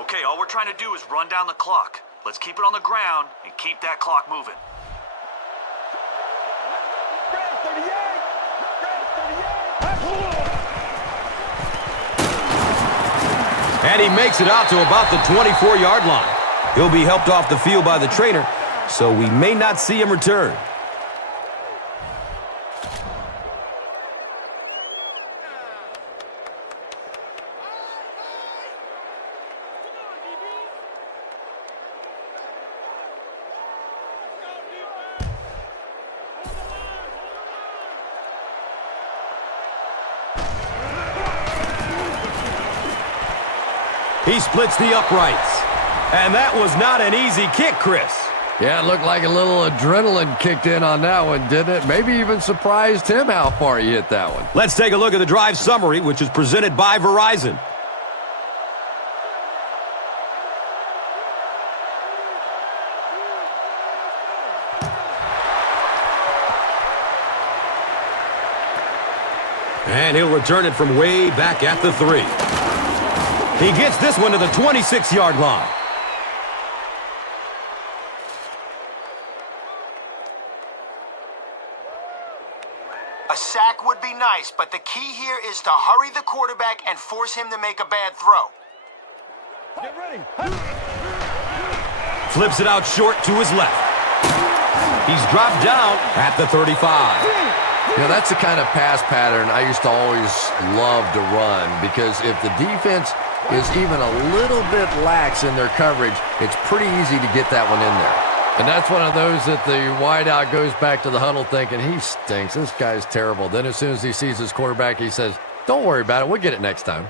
Okay, all we're trying to do is run down the clock. Let's keep it on the ground and keep that clock moving. Red 38. Red 38. And he makes it out to about the 24-yard line. He'll be helped off the field by the trainer, so we may not see him return. He splits the uprights. And that was not an easy kick, Chris. Yeah, it looked like a little adrenaline kicked in on that one, didn't it? Maybe even surprised him how far he hit that one. Let's take a look at the drive summary, which is presented by Verizon. And he'll return it from way back at the 3. He gets this one to the 26-yard line. A sack would be nice, but the key here is to hurry the quarterback and force him to make a bad throw. Get ready. Flips it out short to his left. He's dropped down at the 35. You know, that's the kind of pass pattern I used to always love to run, because if the defense is even a little bit lax in their coverage, it's pretty easy to get that one in there. And that's one of those that the wideout goes back to the huddle thinking, he stinks, this guy's terrible. Then as soon as he sees his quarterback, he says, don't worry about it, we'll get it next time.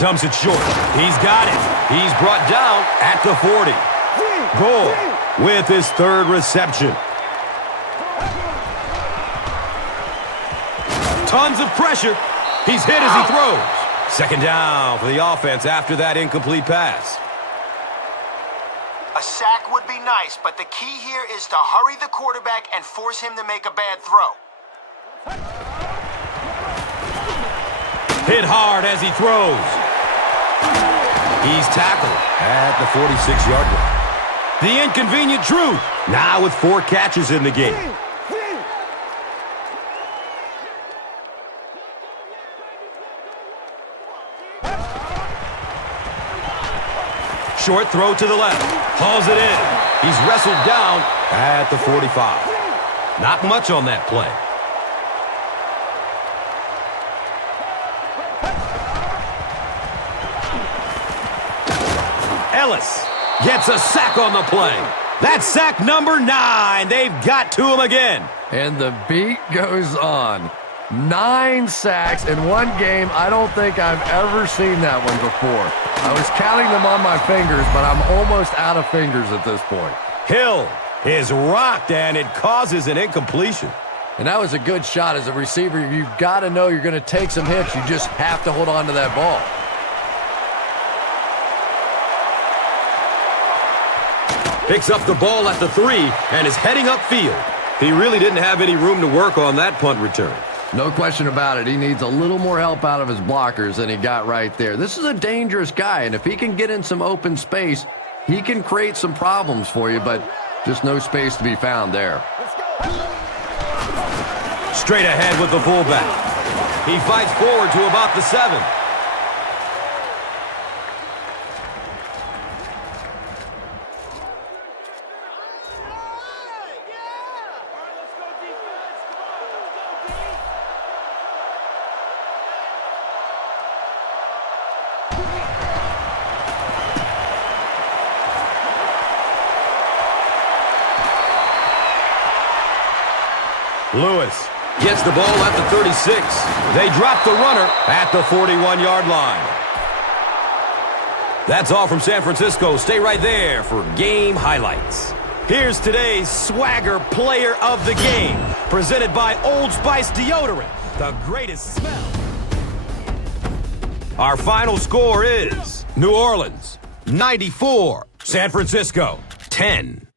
Dumps it short. He's got it. He's brought down at the 40. Goal with his 3rd reception. Tons of pressure. He's hit as he throws. 2nd down for the offense after that incomplete pass. A sack would be nice, but the key here is to hurry the quarterback and force him to make a bad throw. Hit hard as he throws. He's tackled at the 46-yard line. The inconvenient truth, now with 4 catches in the game. Short throw to the left. Hauls it in. He's wrestled down at the 45. Not much on that play. Ellis gets a sack on the play. That's sack number 9. They've got to him again. And the beat goes on. 9 sacks in one game. I don't think I've ever seen that one before. I was counting them on my fingers, but I'm almost out of fingers at this point. Hill is rocked, and it causes an incompletion. And that was a good shot. As a receiver, you've got to know you're going to take some hits. You just have to hold on to that ball. Picks up the ball at the 3 and is heading upfield. He really didn't have any room to work on that punt return. No question about it. He needs a little more help out of his blockers than he got right there. This is a dangerous guy, and if he can get in some open space, he can create some problems for you, but just no space to be found there. Straight ahead with the fullback. He fights forward to about the 7. Lewis gets the ball at the 36. They drop the runner at the 41-yard line. That's all from San Francisco. Stay right there for game highlights. Here's today's Swagger Player of the Game, presented by Old Spice Deodorant, the greatest smell. Our final score is New Orleans 94, San Francisco 10.